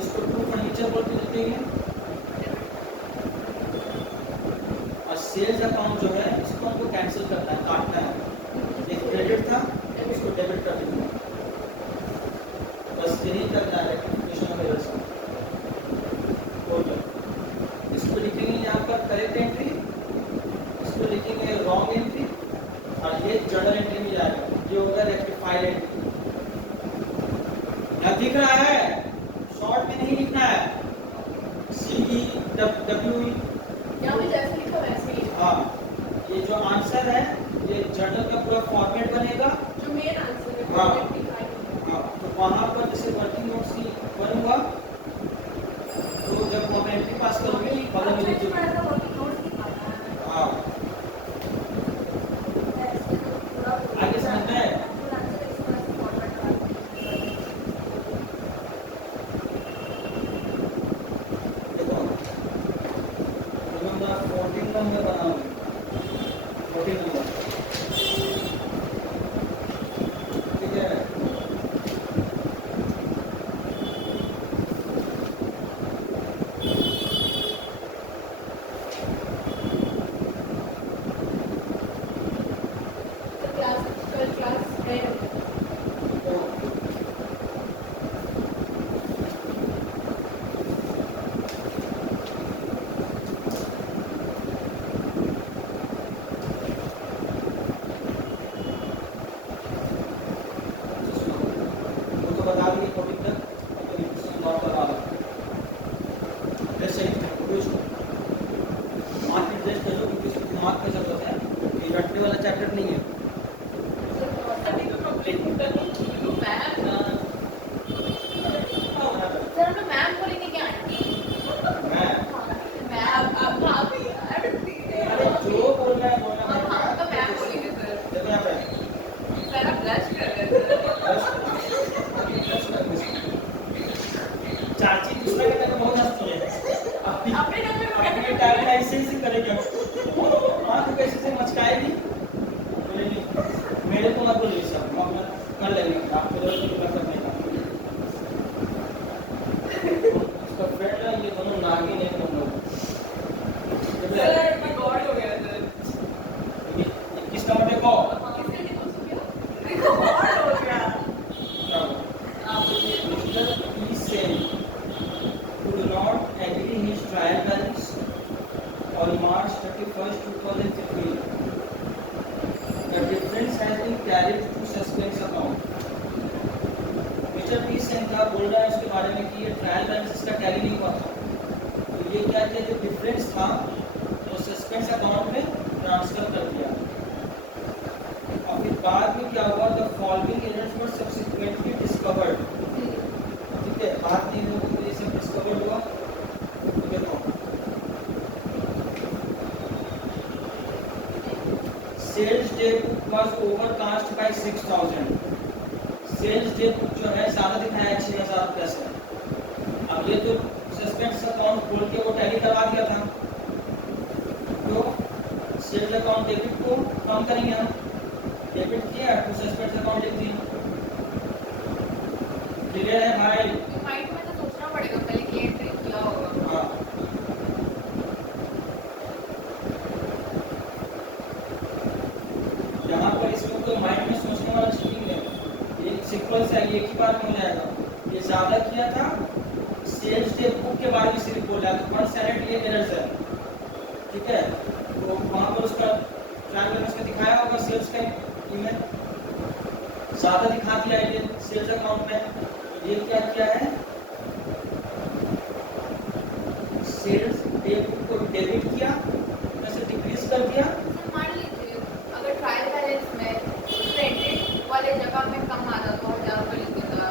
इसको टू फर्नीचर बोल के देते हैं। और सेल्स अकाउंट जो है इसको हमको कैंसिल करना है, काटना है, एक क्रेडिट था इसको डेबिट कर देना, बस यही करना है रेक्टिफिकेशन ऑफ एरर्स। इसको लिखेंगे यहाँ पर करेक्ट एंट्री, इसको लिखेंगे रॉन्ग एंट्री, और ये जर्नल एंट्री में जाएगा, ये होगा रेक्टिफाइड एंट्री। यहाँ दिख रहा है, शॉर्ट में नहीं लिखना है, CEWE यहाँ पे जैसे लिखा वैसे ही है। हाँ, ये जो आंसर है ये जर्नल का पूरा फॉर्मेट बनेगा। जो मेन आंसर है वो हाँ। दिखाई देगा। हाँ, तो वहाँ पर जैसे वर्किंग नोट्स की वन हुआ तो जब कमेंट्री पास करोगे बगल में लिख दोगे। हाँ, आगे समझ में आया? देखो, रिमेंबर 14 नंबर बनाओगे, 14 नंबर, ठीक है? क्लास 10 तो वो तो बता दिए टॉपिक तक, तो रिविजन और करवा लो। जैसे कुछ मार्क एडजस्ट कर लो क्योंकि इसमें दिमाग की जरूरत है, ये रटने वाला चैप्टर नहीं है। मैम बोलेंगे क्या आंटी? मैं अरे हाँ। जो बोलना है बोलना है। हम तो मैम बोलेंगे सर। देखो यहाँ पे सर आप ब्लश कर रहे थे। चाची दूसरा के टाइम बहुत हंसती है, अपने टाइम में अपने टाइम में ऐसे ऐसे करेगा, आँख कैसे से मचकाएगी, बोलेगी मेरे को मत बोलिए सब, हम अपना कर लेंगे, आपको जरूरत नहीं कर सकने का। उसका फ्रेंड है, ये दोनों नागिन है दोनों। सर मैं गॉड हो गया सर। 21 नंबर देखो, किसने निकाल दिया? गॉड हो गया। आप Mr. P said could not agree his trial balance on March 31st, 2015. The difference has been carried to suspense account. Mr. P Sen का बोल रहा है उसके बारे में कि ये ट्रायल बैलेंस इसका टैली नहीं हुआ था, तो ये क्या किया, जो डिफरेंस था वो सस्पेंस अकाउंट में ट्रांसफर कर दिया। और फिर बाद में क्या हुआ, the following errors were subsequently discovered, ठीक है, बाद में लोगों को ये सब डिस्कवर्ड हुआ। तो देखो, sales day book was overcast by 6000, sales day book जो है ज्यादा दिखाया है 6000 रुपये से। अब ये तो सस्पेंस अकाउंट खोल के वो टैली करवा दिया था, तो सेल्स अकाउंट डेबिट को कम करेंगे हम, डेबिट किया तो सस्पेंस अकाउंट लिख दिया। क्लियर है भाई? माइंड में तो सोचना पड़ेगा पहले कि एंट्री किया होगा। हाँ, यहाँ पर इसमें तो माइंड में सोचने वाला चीज नहीं है, ये सिंपल सा एक ही बार में हो जाएगा। ये ज्यादा किया था, सेल्स डे बुक के बारे में सिर्फ बोला तो फर्स्ट सैलरी ये एरर्स है, ठीक है, तो वहाँ पर उसका ट्रायल बैलेंस का दिखाया होगा, सेल्स का ईमेल ज्यादा दिखा दिया है ये सेल्स अकाउंट में। ये क्या किया है, सेल्स डे बुक को डेबिट किया, वैसे डिक्रीज कर दिया। सर मान लीजिए अगर ट्रायल बैलेंस में क्रेडिट वाले जगह में कम आ जाता 1000 रुपये लिख देता,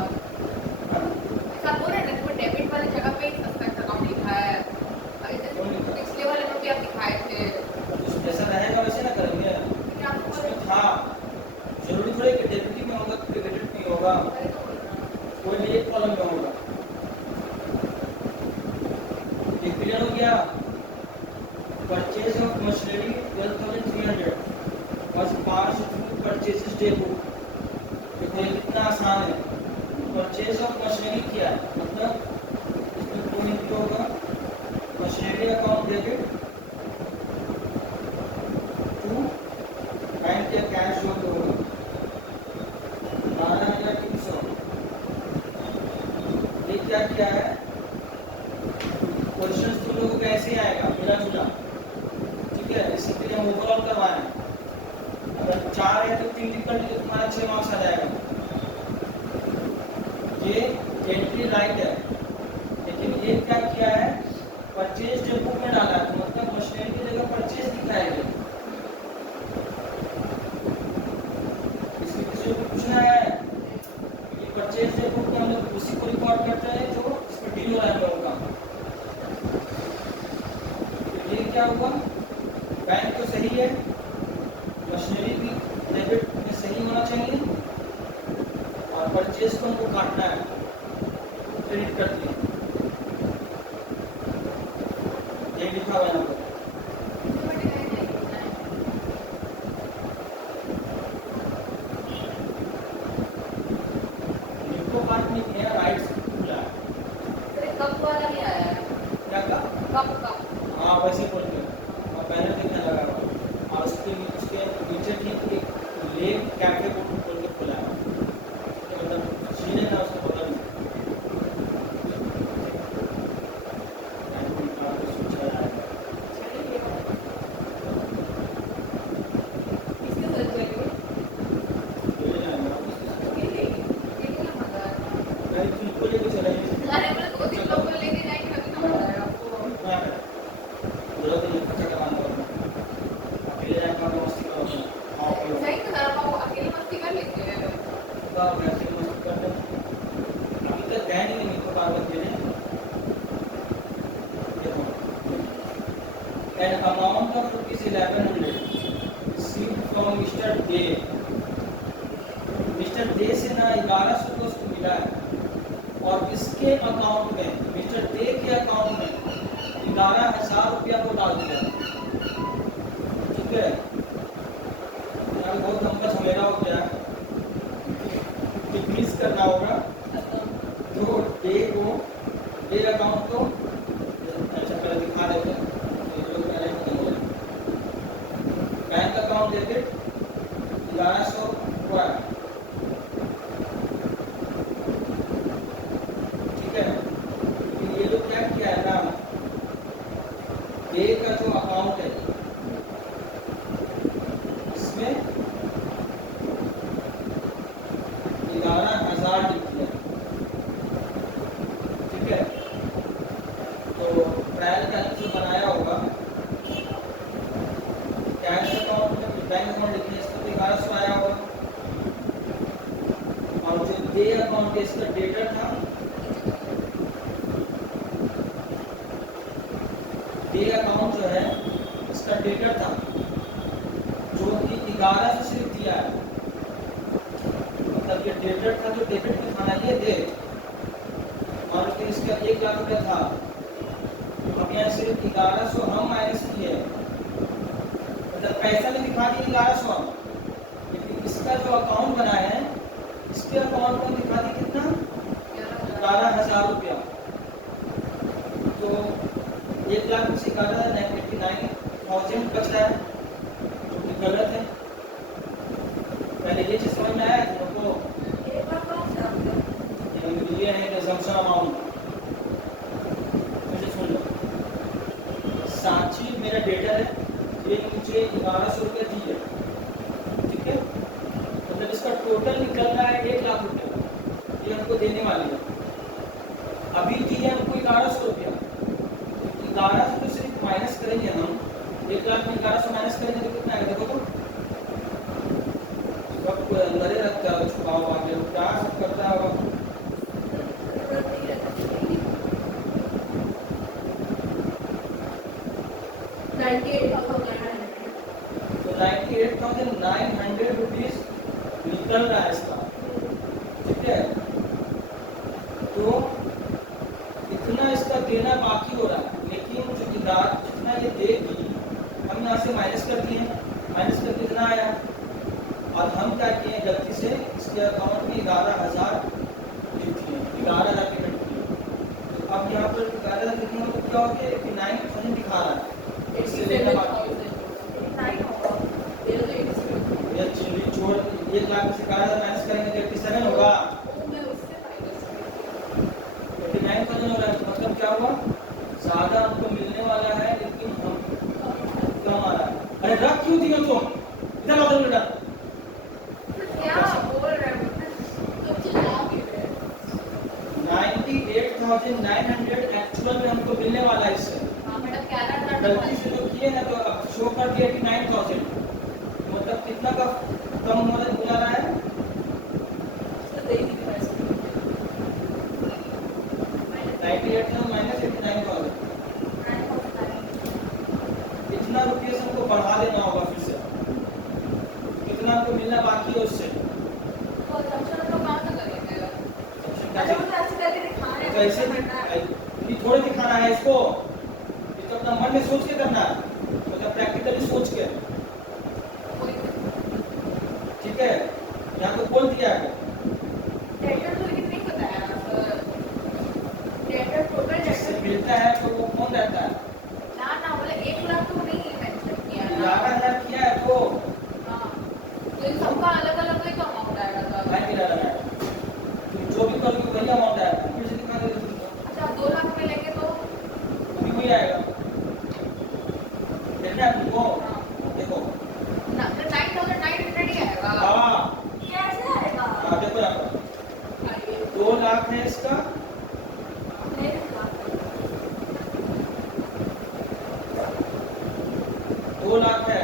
ऐसा बोल रहे हैं ना कि डेबिट वाली जगह पे ही सस्पेंस अकाउंट लिखा है, अगर जैसे पिछले वाले में भी आप दिखाए थे। तो जैसा रहेगा वैसे ना करेंगे, लेकिन आपको बोले उसमें था जरूरी थोड़ी कि डेबिट में होगा तो क्रेडिट में होगा, वही तो बोल रहा हूँ। कोई भी एक कॉलम में होगा। ये क्लियर हो गया? Purchase of machinery 12,300 was passed through purchases day book। देखो ये कितना आसान है, परचेज ऑफ मशीनरी किया है, मतलब इसमें कोई नहीं होगा, machinery account debit to bank या कैश जो भी होगा 12,300। ये क्या किया है, क्वेश्चन तुम लोगों को कैसे आएगा, मिला जुला, ठीक है, इसी के लिए हम ओवरऑल करवाए हैं। अगर 4 है तो 3 टिक कर लीजिए, तुम्हारा 6 मार्क्स आ जाएगा। ये एंट्री राइट है, लेकिन ये क्या किया है, परचेज डे बुक में डाला है, तो मतलब मशीनरी क्या हुआ, बैंक तो सही है, मशीनरी भी डेबिट में सही होना चाहिए, और परचेज को हमको काटना है, क्रेडिट कर दिए, ये लिखा हुआ है यहाँ पर। लिखो पार्ट में किया, राइट से खुला है। कप वाला भी आया है, क्या का? कप हाँ वैसे बोल के, और बैनर दिखने लगा हुआ, और उसके नीचे ठीक एक लेक कैफे बोल के खुला है, तो मतलब शीन है ना, उसको पता नहीं। सोचा जाएगा इसके साथ जाएंगे ले जाएंगे नहीं, तुमको लेके चलेंगे, अरे मैं 2-3 लोगों को लेके जाएंगे तभी तो मजा आएगा आपको। क्या करें, जरूरत नहीं खर्चा करवाना होगा, अकेले जाकर मस्ती करो, हाँ सही तो जरा वो अकेले मस्ती कर लेते हैं। वैसे मस्ती करते हैं। अभी तक गए नहीं निको पार्वत के लिए। An amount of ₹1100 received from Mr. Day. Mister day से ना 1100 को उसको मिला है, और इसके अकाउंट में, मिस्टर डे के अकाउंट में 11,000 रुपया को डाल दिया। ठीक है, यार बहुत लंबा झमेला हो गया, डिक्रीज करना होगा तो डे को, डे अकाउंट को अच्छा पहले दिखा देते हैं, बैंक अकाउंट डेबिट 1100 हुआ है, ठीक है। ये लोग क्या किया है ना, डे का जो अकाउंट है इसमें 11,000 लिख दिया, ठीक है। तो ट्रायल बैलेंस जो बनाया होगा कैश अकाउंट में, बैंक अकाउंट लिखने इसको तो 1100 आया होगा, और जो डे अकाउंट है इसका डेटर था, डे अकाउंट जो है इसका डेटर था जो कि 1100 सिर्फ दिया है, मतलब ये डेटर था जो डेबिट में खाना ये दे, और फिर इसका 1 लाख रुपया था, अब यहाँ सिर्फ 1100 हम माइनस किए, मतलब पैसा में दिखा दिए 1100, लेकिन इसका जो अकाउंट बना है इसके अकाउंट में दिखा दी कितना, 11,000 रुपया। तो 1 लाख में से 89,000 बच रहा है, जो कि गलत है। पहले ये चीज समझ में आया तुम लोग को, ये है कंजम्पशन अमाउंट। मुझे सुन लो, सांची मेरा डेटा है, ये मुझे 1100 रुपया दिए, ठीक है, मतलब इसका टोटल निकल रहा है 1 लाख रुपया, ये हमको देने वाली है, अभी दिए हमको 1100 रुपया, 1100 तो सिर्फ माइनस करेंगे हम, 1 लाख में 1100 माइनस करेंगे तो कितना आएगा, देखो तो सब अंदर ही रखता है, छुपा हुआ है, क्या सब करता है वो, तो 98,900 रुपीज निकल रहा है इसका, ठीक है। तो इतना इसका देना बाकी हो रहा है, लेकिन जो जितना ये देगी हम यहाँ से माइनस कर दिए, माइनस करके कितना आया, और हम क्या किए गलती से इसके अकाउंट में 11,000 लिख दिए, 11,000 पेमेंट किए, तो अब यहाँ पर 11,000 लिखने में तो क्या हो गया, 89,000 दिखा रहा है, इससे लेना बाकी है। ये चिल्ली छोड़ 1 लाख में से 11,000 माइनस करेंगे तो 87 होगा, 89,000 हो रहा है, मतलब क्या हुआ, ज्यादा हमको मिलने वाला है लेकिन हम कम आ रहा है। अरे रख क्यों दिया तुम, इधर आओ बेटा, क्या बोल रहे हो, तुम चिल्ला क्यों रहे हो? 98,900 एक्चुअल में हमको मिलने वाला है इससे, हाँ मतलब 11,000 गलती से जो किए ना तो अब शो कर दिया 89,000, मतलब कितना का कम हो जा रहा है, 98,000 माइनस 89,000, कितना रुपये हमको बढ़ा देना होगा फिर से, कितना हमको मिलना बाकी है उससे। तो assumption हम लोग कहाँ से करेंगे? अरे वो तो ऐसे करके दिखाना है, कैसे करना है। ये थोड़े दिखाना है इसको, ये तो अपना मन में सोच के करना है, मतलब प्रैक्टिकली सोच के, ठीक है। यहाँ तो बोल दिया है डेल्टा तो लेकिन नहीं बताया सर, डेल्टा टोटल जिससे डेल्टा मिलता है तो वो कौन रहता है। ना बोले 1 लाख तो नहीं मेंशन किया ना। 11,000 किया है तो हाँ, तो इन सबका अलग अलग ही तो अमाउंट आएगा सर। भाई मेरा लगा है, तुम जो भी करोगे वही अमाउंट आएगा, फिर से दिखा दे तुमको, अच्छा आप 2 लाख रुपए लेंगे तो अभी वही आएगा, देखना है तुमको, देखो 9,900 ही आएगा। हाँ कैसे आएगा? हाँ, देखो यहाँ पर 2 लाख है इसका, नहीं दिखा। 2 लाख है,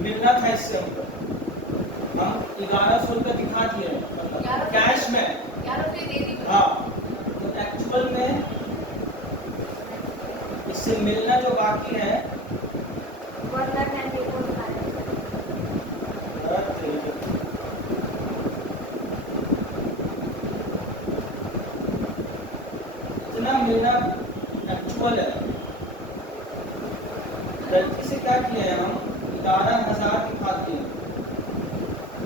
मिलना था इससे हमको, हम 1100 रुपये दिखा दिए हैं, मतलब कैश में। 11 रुपए दे दी। हाँ, तो एक्चुअल में इससे मिलना जो बाकी है, 1,94,000 दिखा रहे हैं। इतना मिलना एक्चुअल है। गलती से क्या किए हैं हम, 11,000 दिखा दिए,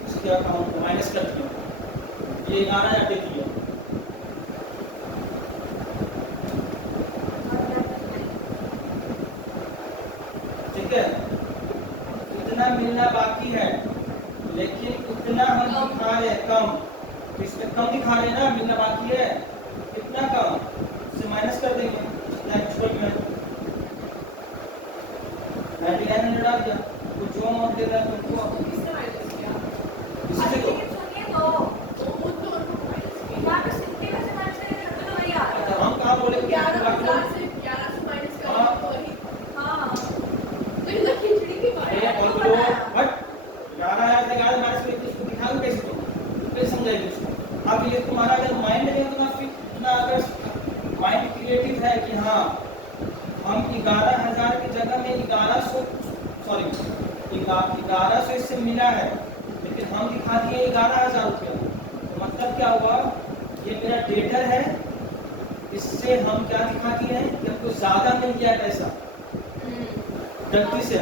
इसके अकाउंट को माइनस कर दिए, ये 11,000 दे दिए, ठीक है। इतना मिलना बाकी है, लेकिन इतना हम दिखा रहे हैं कम, इसमें कम दिखा रहे हैं ना, मिलना बाकी है, कितना कम, इससे माइनस कर देंगे, एक्चुअल में 99 डाल दिया, तो जो अमाउंट दे रहा है तुमको किसने माइनस किया? इसी से दो। लेकिन सुनिए तो, वो तो माइनस किया। यहाँ पे 60 में से माइनस करेंगे तब तो वही आ रहा है। तो हम कहाँ बोले कि 11,000 से 11 से माइनस करेंगे हाँ। तो वही। हाँ, तो ये तो खिचड़ी की बात अरे है। और दो बट 11,000 से 11 माइनस करके इसको दिखाओगे कैसे तुम, कैसे समझाएगी उसको। अब ये तुम्हारा अगर माइंड नहीं है, इतना अगर माइंड क्रिएटिव है कि हाँ हम 11,000 की जगह में 1100 इससे मिला है, लेकिन हम दिखा दिए 11,000 रुपया, तो मतलब क्या हुआ, ये मेरा डेटर है, इससे हम क्या दिखा दिए हैं कि हमको ज्यादा मिल गया है पैसा, गलती से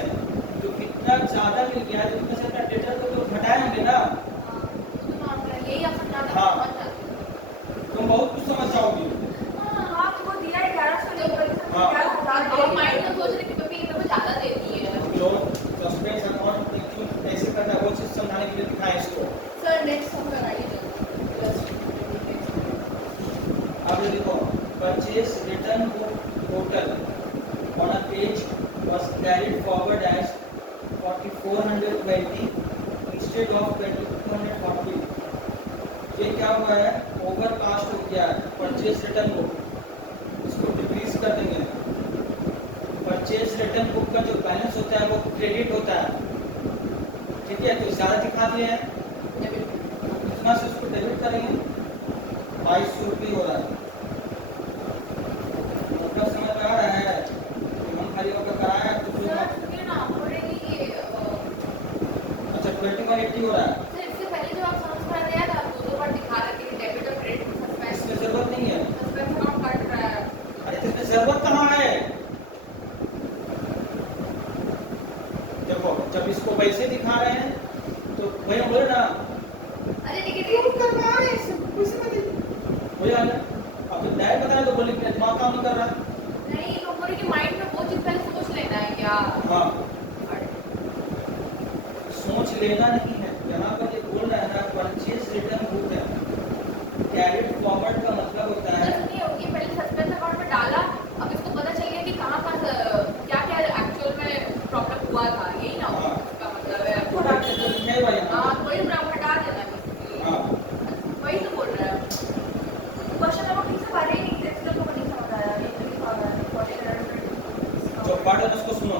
जो कितना ज्यादा मिल गया है, तो उसमें से अपना डेटर को तो घटाए होंगे ना। यही आप समझाते हाँ। समझ जाते। तुम बहुत कुछ समझ जाओगी। हाँ, तो वो दिया 1100 लेकर हाँ। 11,000 और माइंड में सोच रहे कि कभी ये तो ज्यादा देती है। जो सस्पेंस अकाउंट कैसे करना है वो चीज समझाने के लिए दिखाएं इसको। सर नेक्स्ट हम कराइए। अब ये देखो, purchase return book total on a page was carried forward as 4,420 instead of 2,240. ये क्या हुआ है, ओवर कास्ट हो गया है परचेज रिटर्न बुक, इसको डिक्रीज कर देंगे। परचेज रिटर्न बुक का जो बैलेंस होता है वो क्रेडिट होता है, ठीक है, तो ज्यादा दिखा दिए हैं, इतना से उसको डेबिट करेंगे, 2,200 रुपये हो रहा है। मतलब समझ में आ रहा है कि हम खाली होकर कराया तो फिर सर सुनिए ना, पड़ेगी ये अच्छा 2180 हो रहा है, सर इससे पहले जो आप समझ कर दिया था दो बार दिखा रहे थे कि डेबिट और क्रेडिट सस्पेंस इसमें जरूरत नहीं है। अकाउंट कट रहा है। अरे तो इसमें जरूरत कहाँ है, देखो जब इसको वैसे दिखा रहे हैं तो वही हम बोले ना, अरे नेगेटिव करवा रहे हैं वही आ गया। अब तो डायरेक्ट बता रहे तो बोले कि दिमाग काम नहीं कर रहा। नहीं तो बोले कि माइंड में वो चीज पहले सोच लेना है क्या। हाँ, सोच लेना नहीं है, यहाँ पर ये बोल रहा है ना परचेज रिटर्न बुक है, कैरिड फॉरवर्ड का मतलब होता है, सर सुनिए ये पहले सस्पेंस अकाउंट में डाला, अब इसको पता चल गया कि कहाँ क्या क्या एक्चुअल में प्रॉब्लम हुआ था, यही ना हाँ। इसका मतलब है। थोड़ा तो लिखा ही हुआ है यहाँ। हाँ वही हम हटा देना basically। हाँ, वही तो बोल रहा है। क्वेश्चन नंबर ठीक से पढ़े ही नहीं थे, इसलिए तो नहीं समझ आया, ये तो लिखा हुआ है 40 जो पढ़ रहे उसको सुनो,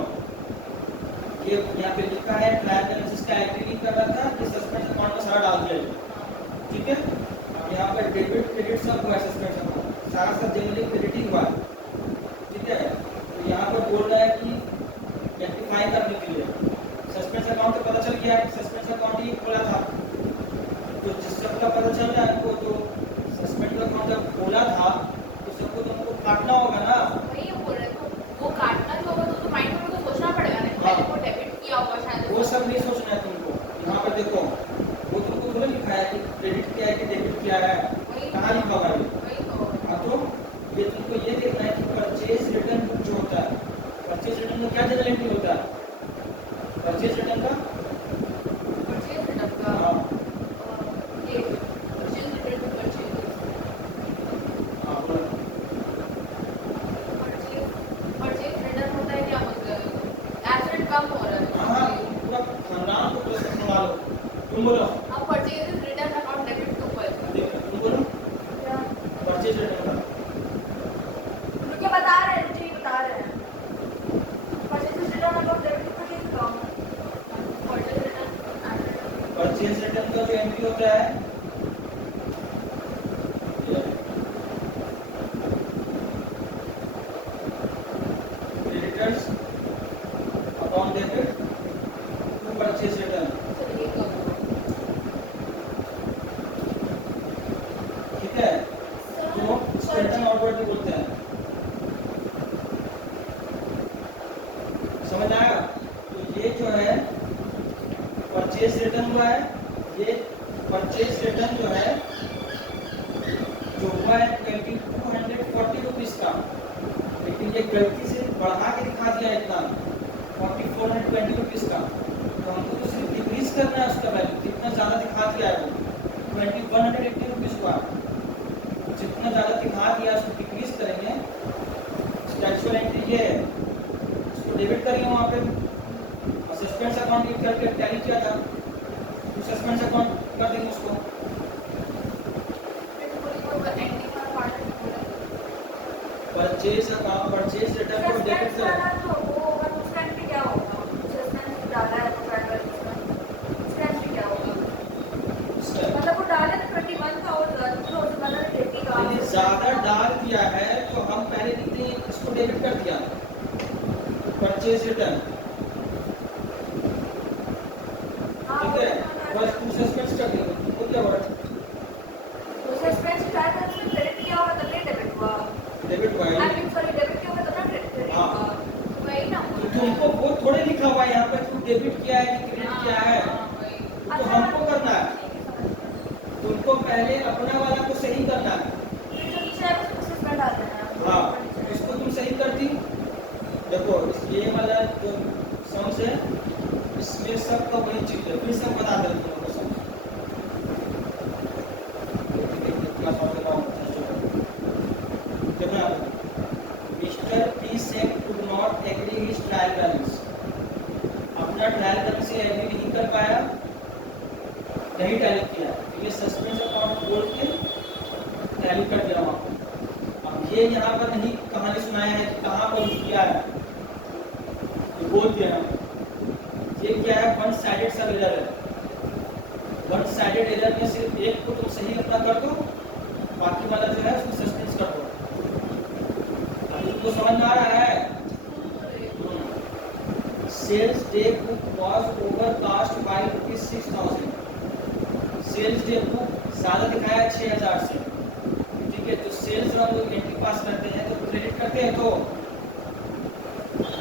ये यहाँ पे लिखा है ट्रायल बैलेंस इसका एग्री नहीं कर रहा था कि सस्पेंस अकाउंट में सारा डाल दिया, ठीक है। अब यहाँ पर डेबिट क्रेडिट सब हुआ है, सस्पेंस अकाउंट सारा सब जनरली क्रेडिट ही हुआ है, ठीक है। तो यहाँ पर बोल रहा है कि तुम बोलो, अब purchase is return account debit to ठीक है, तुम बोलो, क्या? परचेज रिटर्न का। रुके बता रहे हैं, रुके बता रहे हैं। Purchase return account debit to किस account? Purchase return purchase return का जो एंट्री होता है, creditors account debit to purchase return, चलिए करो ठीक है, तो रिटर्न आउटवर्ड भी बोलते हैं। समझ आएगा? तो ये जो है परचेज रिटर्न हुआ है, ये परचेज रिटर्न जो है जो हुआ है 2240 रुपीज का, लेकिन ये गलती से बढ़ा के दिखा दिया इतना 4420 रुपीज का, तो हमको तो सिर्फ डिक्रीज करना है उसका वैल्यू, जितना ज़्यादा दिखा दिया है वो 2180 रुपीज हुआ, जितना ज़्यादा दिखा दिया उसको डिक्रीज करेंगे। एक्चुअल एंट्री ये है, उसको डेबिट करेंगे वहाँ पे, और सस्पेंस अकाउंट लिख करके टैली किया था, तो सस्पेंस अकाउंट कर देंगे उसको। एंटी का part purchase account, purchase return को डेबिट सस्पेंस कर, वाला जो वो होगा तो उसका एंट्री क्या होगा? सस्पेंस डाला है तो ट्रायंगल इसमें, उसका एंट्री क्या होगा? उसका मतलब वो डाले तो 21 था और तो उससे बदल 80 का यदि ज़्यादा डाल दिया है तो हम पहले लिखते हैं इसको डेबिट कर दिया, परचेज रिटर्न, हाँ, ठीक है, बस टू सस्पेंस कर देंगे, वो क्या वर्ड तो सस्पेंस डाला तो उसमें क्रेडिट किया होगा तब डेबिट हुआ। डेबिट हुआ है। आई मीन सॉरी डेबिट किया होगा तब ना क्रेडिट हाँ। हुआ। वही ना तो तुमको वो थोड़े लिखा हुआ है यहाँ पे तू डेबिट किया है कि क्रेडिट किया है, वही तो हमको करना है, तुमको पहले अपना वाला को सही करना है। ये जो नीचे है उसको सस्पेंड डाल देना है। हाँ, इसको तुम सही करती, देखो ये वाला जो सॉन्ग्स है इसमें सबका वही चीज है, फिर सब बता देते तुम लोग सब। Mister P said could not agree his trial balance, अपना ट्रायल बैलेंस से एग्री नहीं कर पाया, नहीं टैली किया, तो ये सस्पेंस अकाउंट बोल के टैली कर दिया वहाँ पर। अब ये यहाँ पर नहीं कहानी सुनाया है कि कहाँ पर किया है, तो बोल दिया ना, ये क्या है वन साइडेड सब एरर है, वन साइडेड एरर में सिर्फ एक को तुम सही अपना कर दो, बाकी वाला जो है उसको सस्पेंस कर दो। अभी तुमको समझ में आ रहा है? Sales day book was overcast by ₹6000, sales day book ज़्यादा दिखाया 6000 से, ठीक है, तो सेल्स जब हम लोग एंट्री पास करते हैं तो क्रेडिट करते हैं तो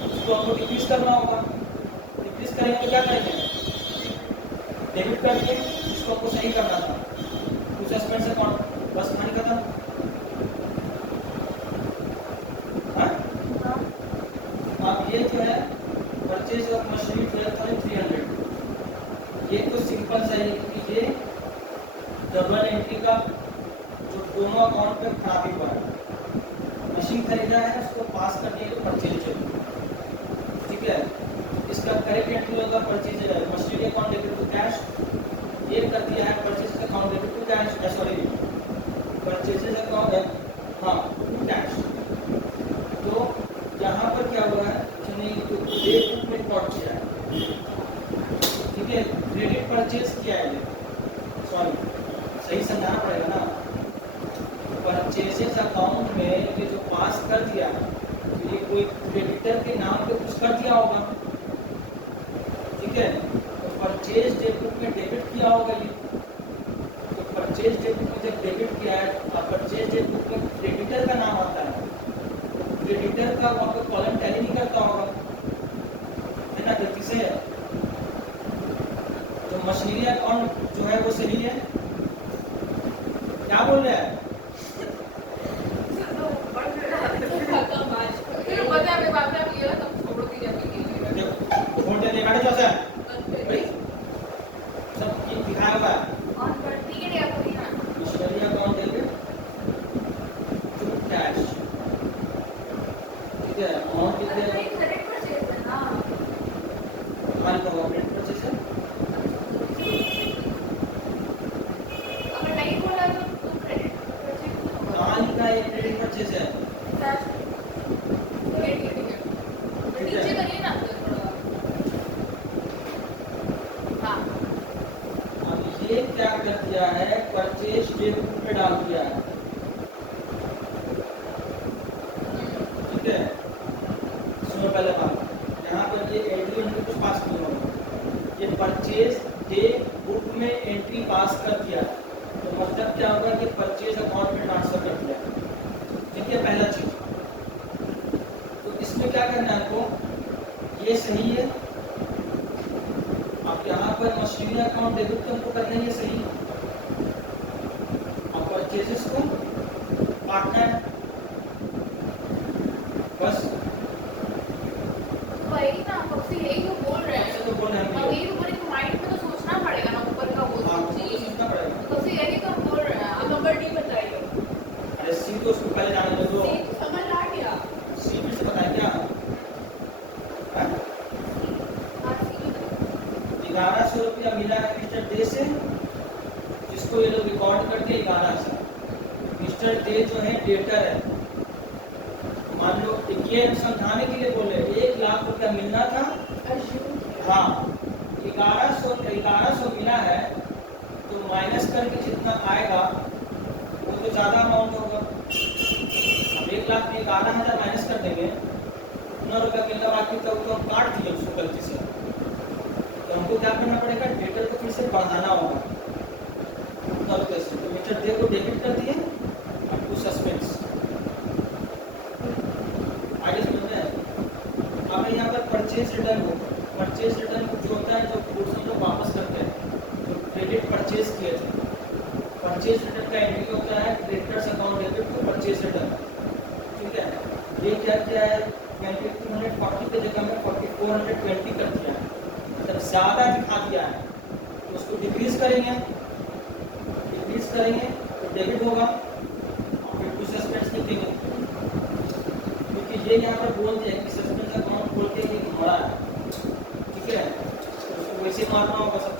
उसको हमको डिक्रीज करना होगा, डिक्रीज करेंगे तो क्या करेंगे, डेबिट करके इसको हमको सही करना था, तो सस्पेंस अकाउंट, बस कहानी खत्म। हाँ? अब ये जो है परचेज ऑफ मशीनरी 12,300, ये तो सिंपल सा है क्योंकि ये डबल एंट्री का जो दोनों अकाउंट पे खराबी हुआ है, मशीन खरीदा है उसको पास करने के लिए परचेज है, ठीक है, इसका करेक्ट एंट्री होगा purchase machinery account debit to cash, ये कर दिया है purchase account debit to cash, sorry purchases account, हाँ टू कैश। तो यहाँ पर क्या हुआ है, उसने जो डे बुक में रिकॉर्ड किया है, ठीक है, क्रेडिट परचेज किया है, सॉरी सही समझाना पड़ेगा ना, परचेजेस अकाउंट में ये जो पास कर दिया तो ये कोई क्रेडिटर के नाम पे कुछ कर दिया होगा, ठीक है, तो परचेज डे बुक में डेबिट किया होगा ये, तो परचेज डे बुक में जब डेबिट किया है तो परचेज डे बुक में क्रेडिटर का नाम आता है, क्रेडिटर का वहाँ पे कॉलम टैली नहीं करता होगा, है ना, गलती से। तो मशीनरी अकाउंट जो है वो सही है, क्या बोल रहे हैं? फिर पता है बात है ये तब छोड़ो भी जाती है वोट देने बैठे जो से भाई सब की दिखाया हुआ है, ऑन पर ठीक है आपको ना machinery account debit to cash, ठीक है, अमाउंट कितने अरे ये क्रेडिट परचेज है ना। हमारे को ऑपरेट परचेज है, दिया है, परचेज डे बुक में डाल दिया है, ठीक है। सुनो पहले बात, यहाँ पर ये एंट्री कुछ पास नहीं होगा, ये परचेज डे बुक में एंट्री पास कर दिया, तो मतलब क्या होगा कि परचेज अकाउंट में ट्रांसफर कर दिया, ठीक है, पहला चीज। तो इसमें क्या करना है आपको, ये सही है। अब यहाँ पर मशीनरी अकाउंट डेबिट तो हमको करना ही है, सही। अब परचेजेस को काटना है बस, वही ना, कब से यही तो बोल रहे हैं। ऐसे तो बोल रहे हैं हम अब लोग। यही ऊपर एक माइंड में तो सोचना पड़ेगा ना, ऊपर का वो हाँ, सब वो तो चीज। सोचना पड़ेगा। कब से यही तो हम बोल रहे हैं। अब नंबर डी बताइए। अरे सी तो उसको पहले जाने दो, सी तो समझ आ गया। सी फिर से बताए क्या है? हाँ, सी। 1100 रुपया मिला है मिस्टर दे से, जिसको ये लोग रिकॉर्ड करके 1100। मिस्टर दे जो है डेटर है, मान लो ये समझाने के लिए बोले 1 लाख रुपया मिलना था, हाँ 1100 मिला है, तो माइनस करके जितना आएगा वो तो ज़्यादा अमाउंट होगा। अब 1 लाख में 11,000 माइनस कर देंगे, उतना रुपया मिलना बाकी तो हम काट दिए उसको गलती से, तो हमको क्या करना पड़ेगा, डेटर को फिर से बढ़ाना होगा उतना रुपये से। तो मिस्टर दे को डेबिट कर दिए, अब टू सस्पेंस आगे समझते हैं। अब यहाँ पर परचेज रिटर्न हो, परचेज रिटर्न जो होता है, जो गुड्स हम लोग वापस करते हैं, जो क्रेडिट परचेज किए थे, परचेज रिटर्न का एंट्री होता है creditors account debit to purchase return, ठीक है। ये क्या क्या है, 2240 की जगह में 4420 कर दिया है, मतलब ज़्यादा दिखा दिया है, तो उसको डिक्रीज करेंगे तो डेबिट होगा, और फिर टू सस्पेंस लिखेंगे, क्योंकि ये यहाँ पर बोल दिया कि सस्पेंस अकाउंट खोल के ये हमारा है, ठीक है, तो उसको वैसे मारना होगा सब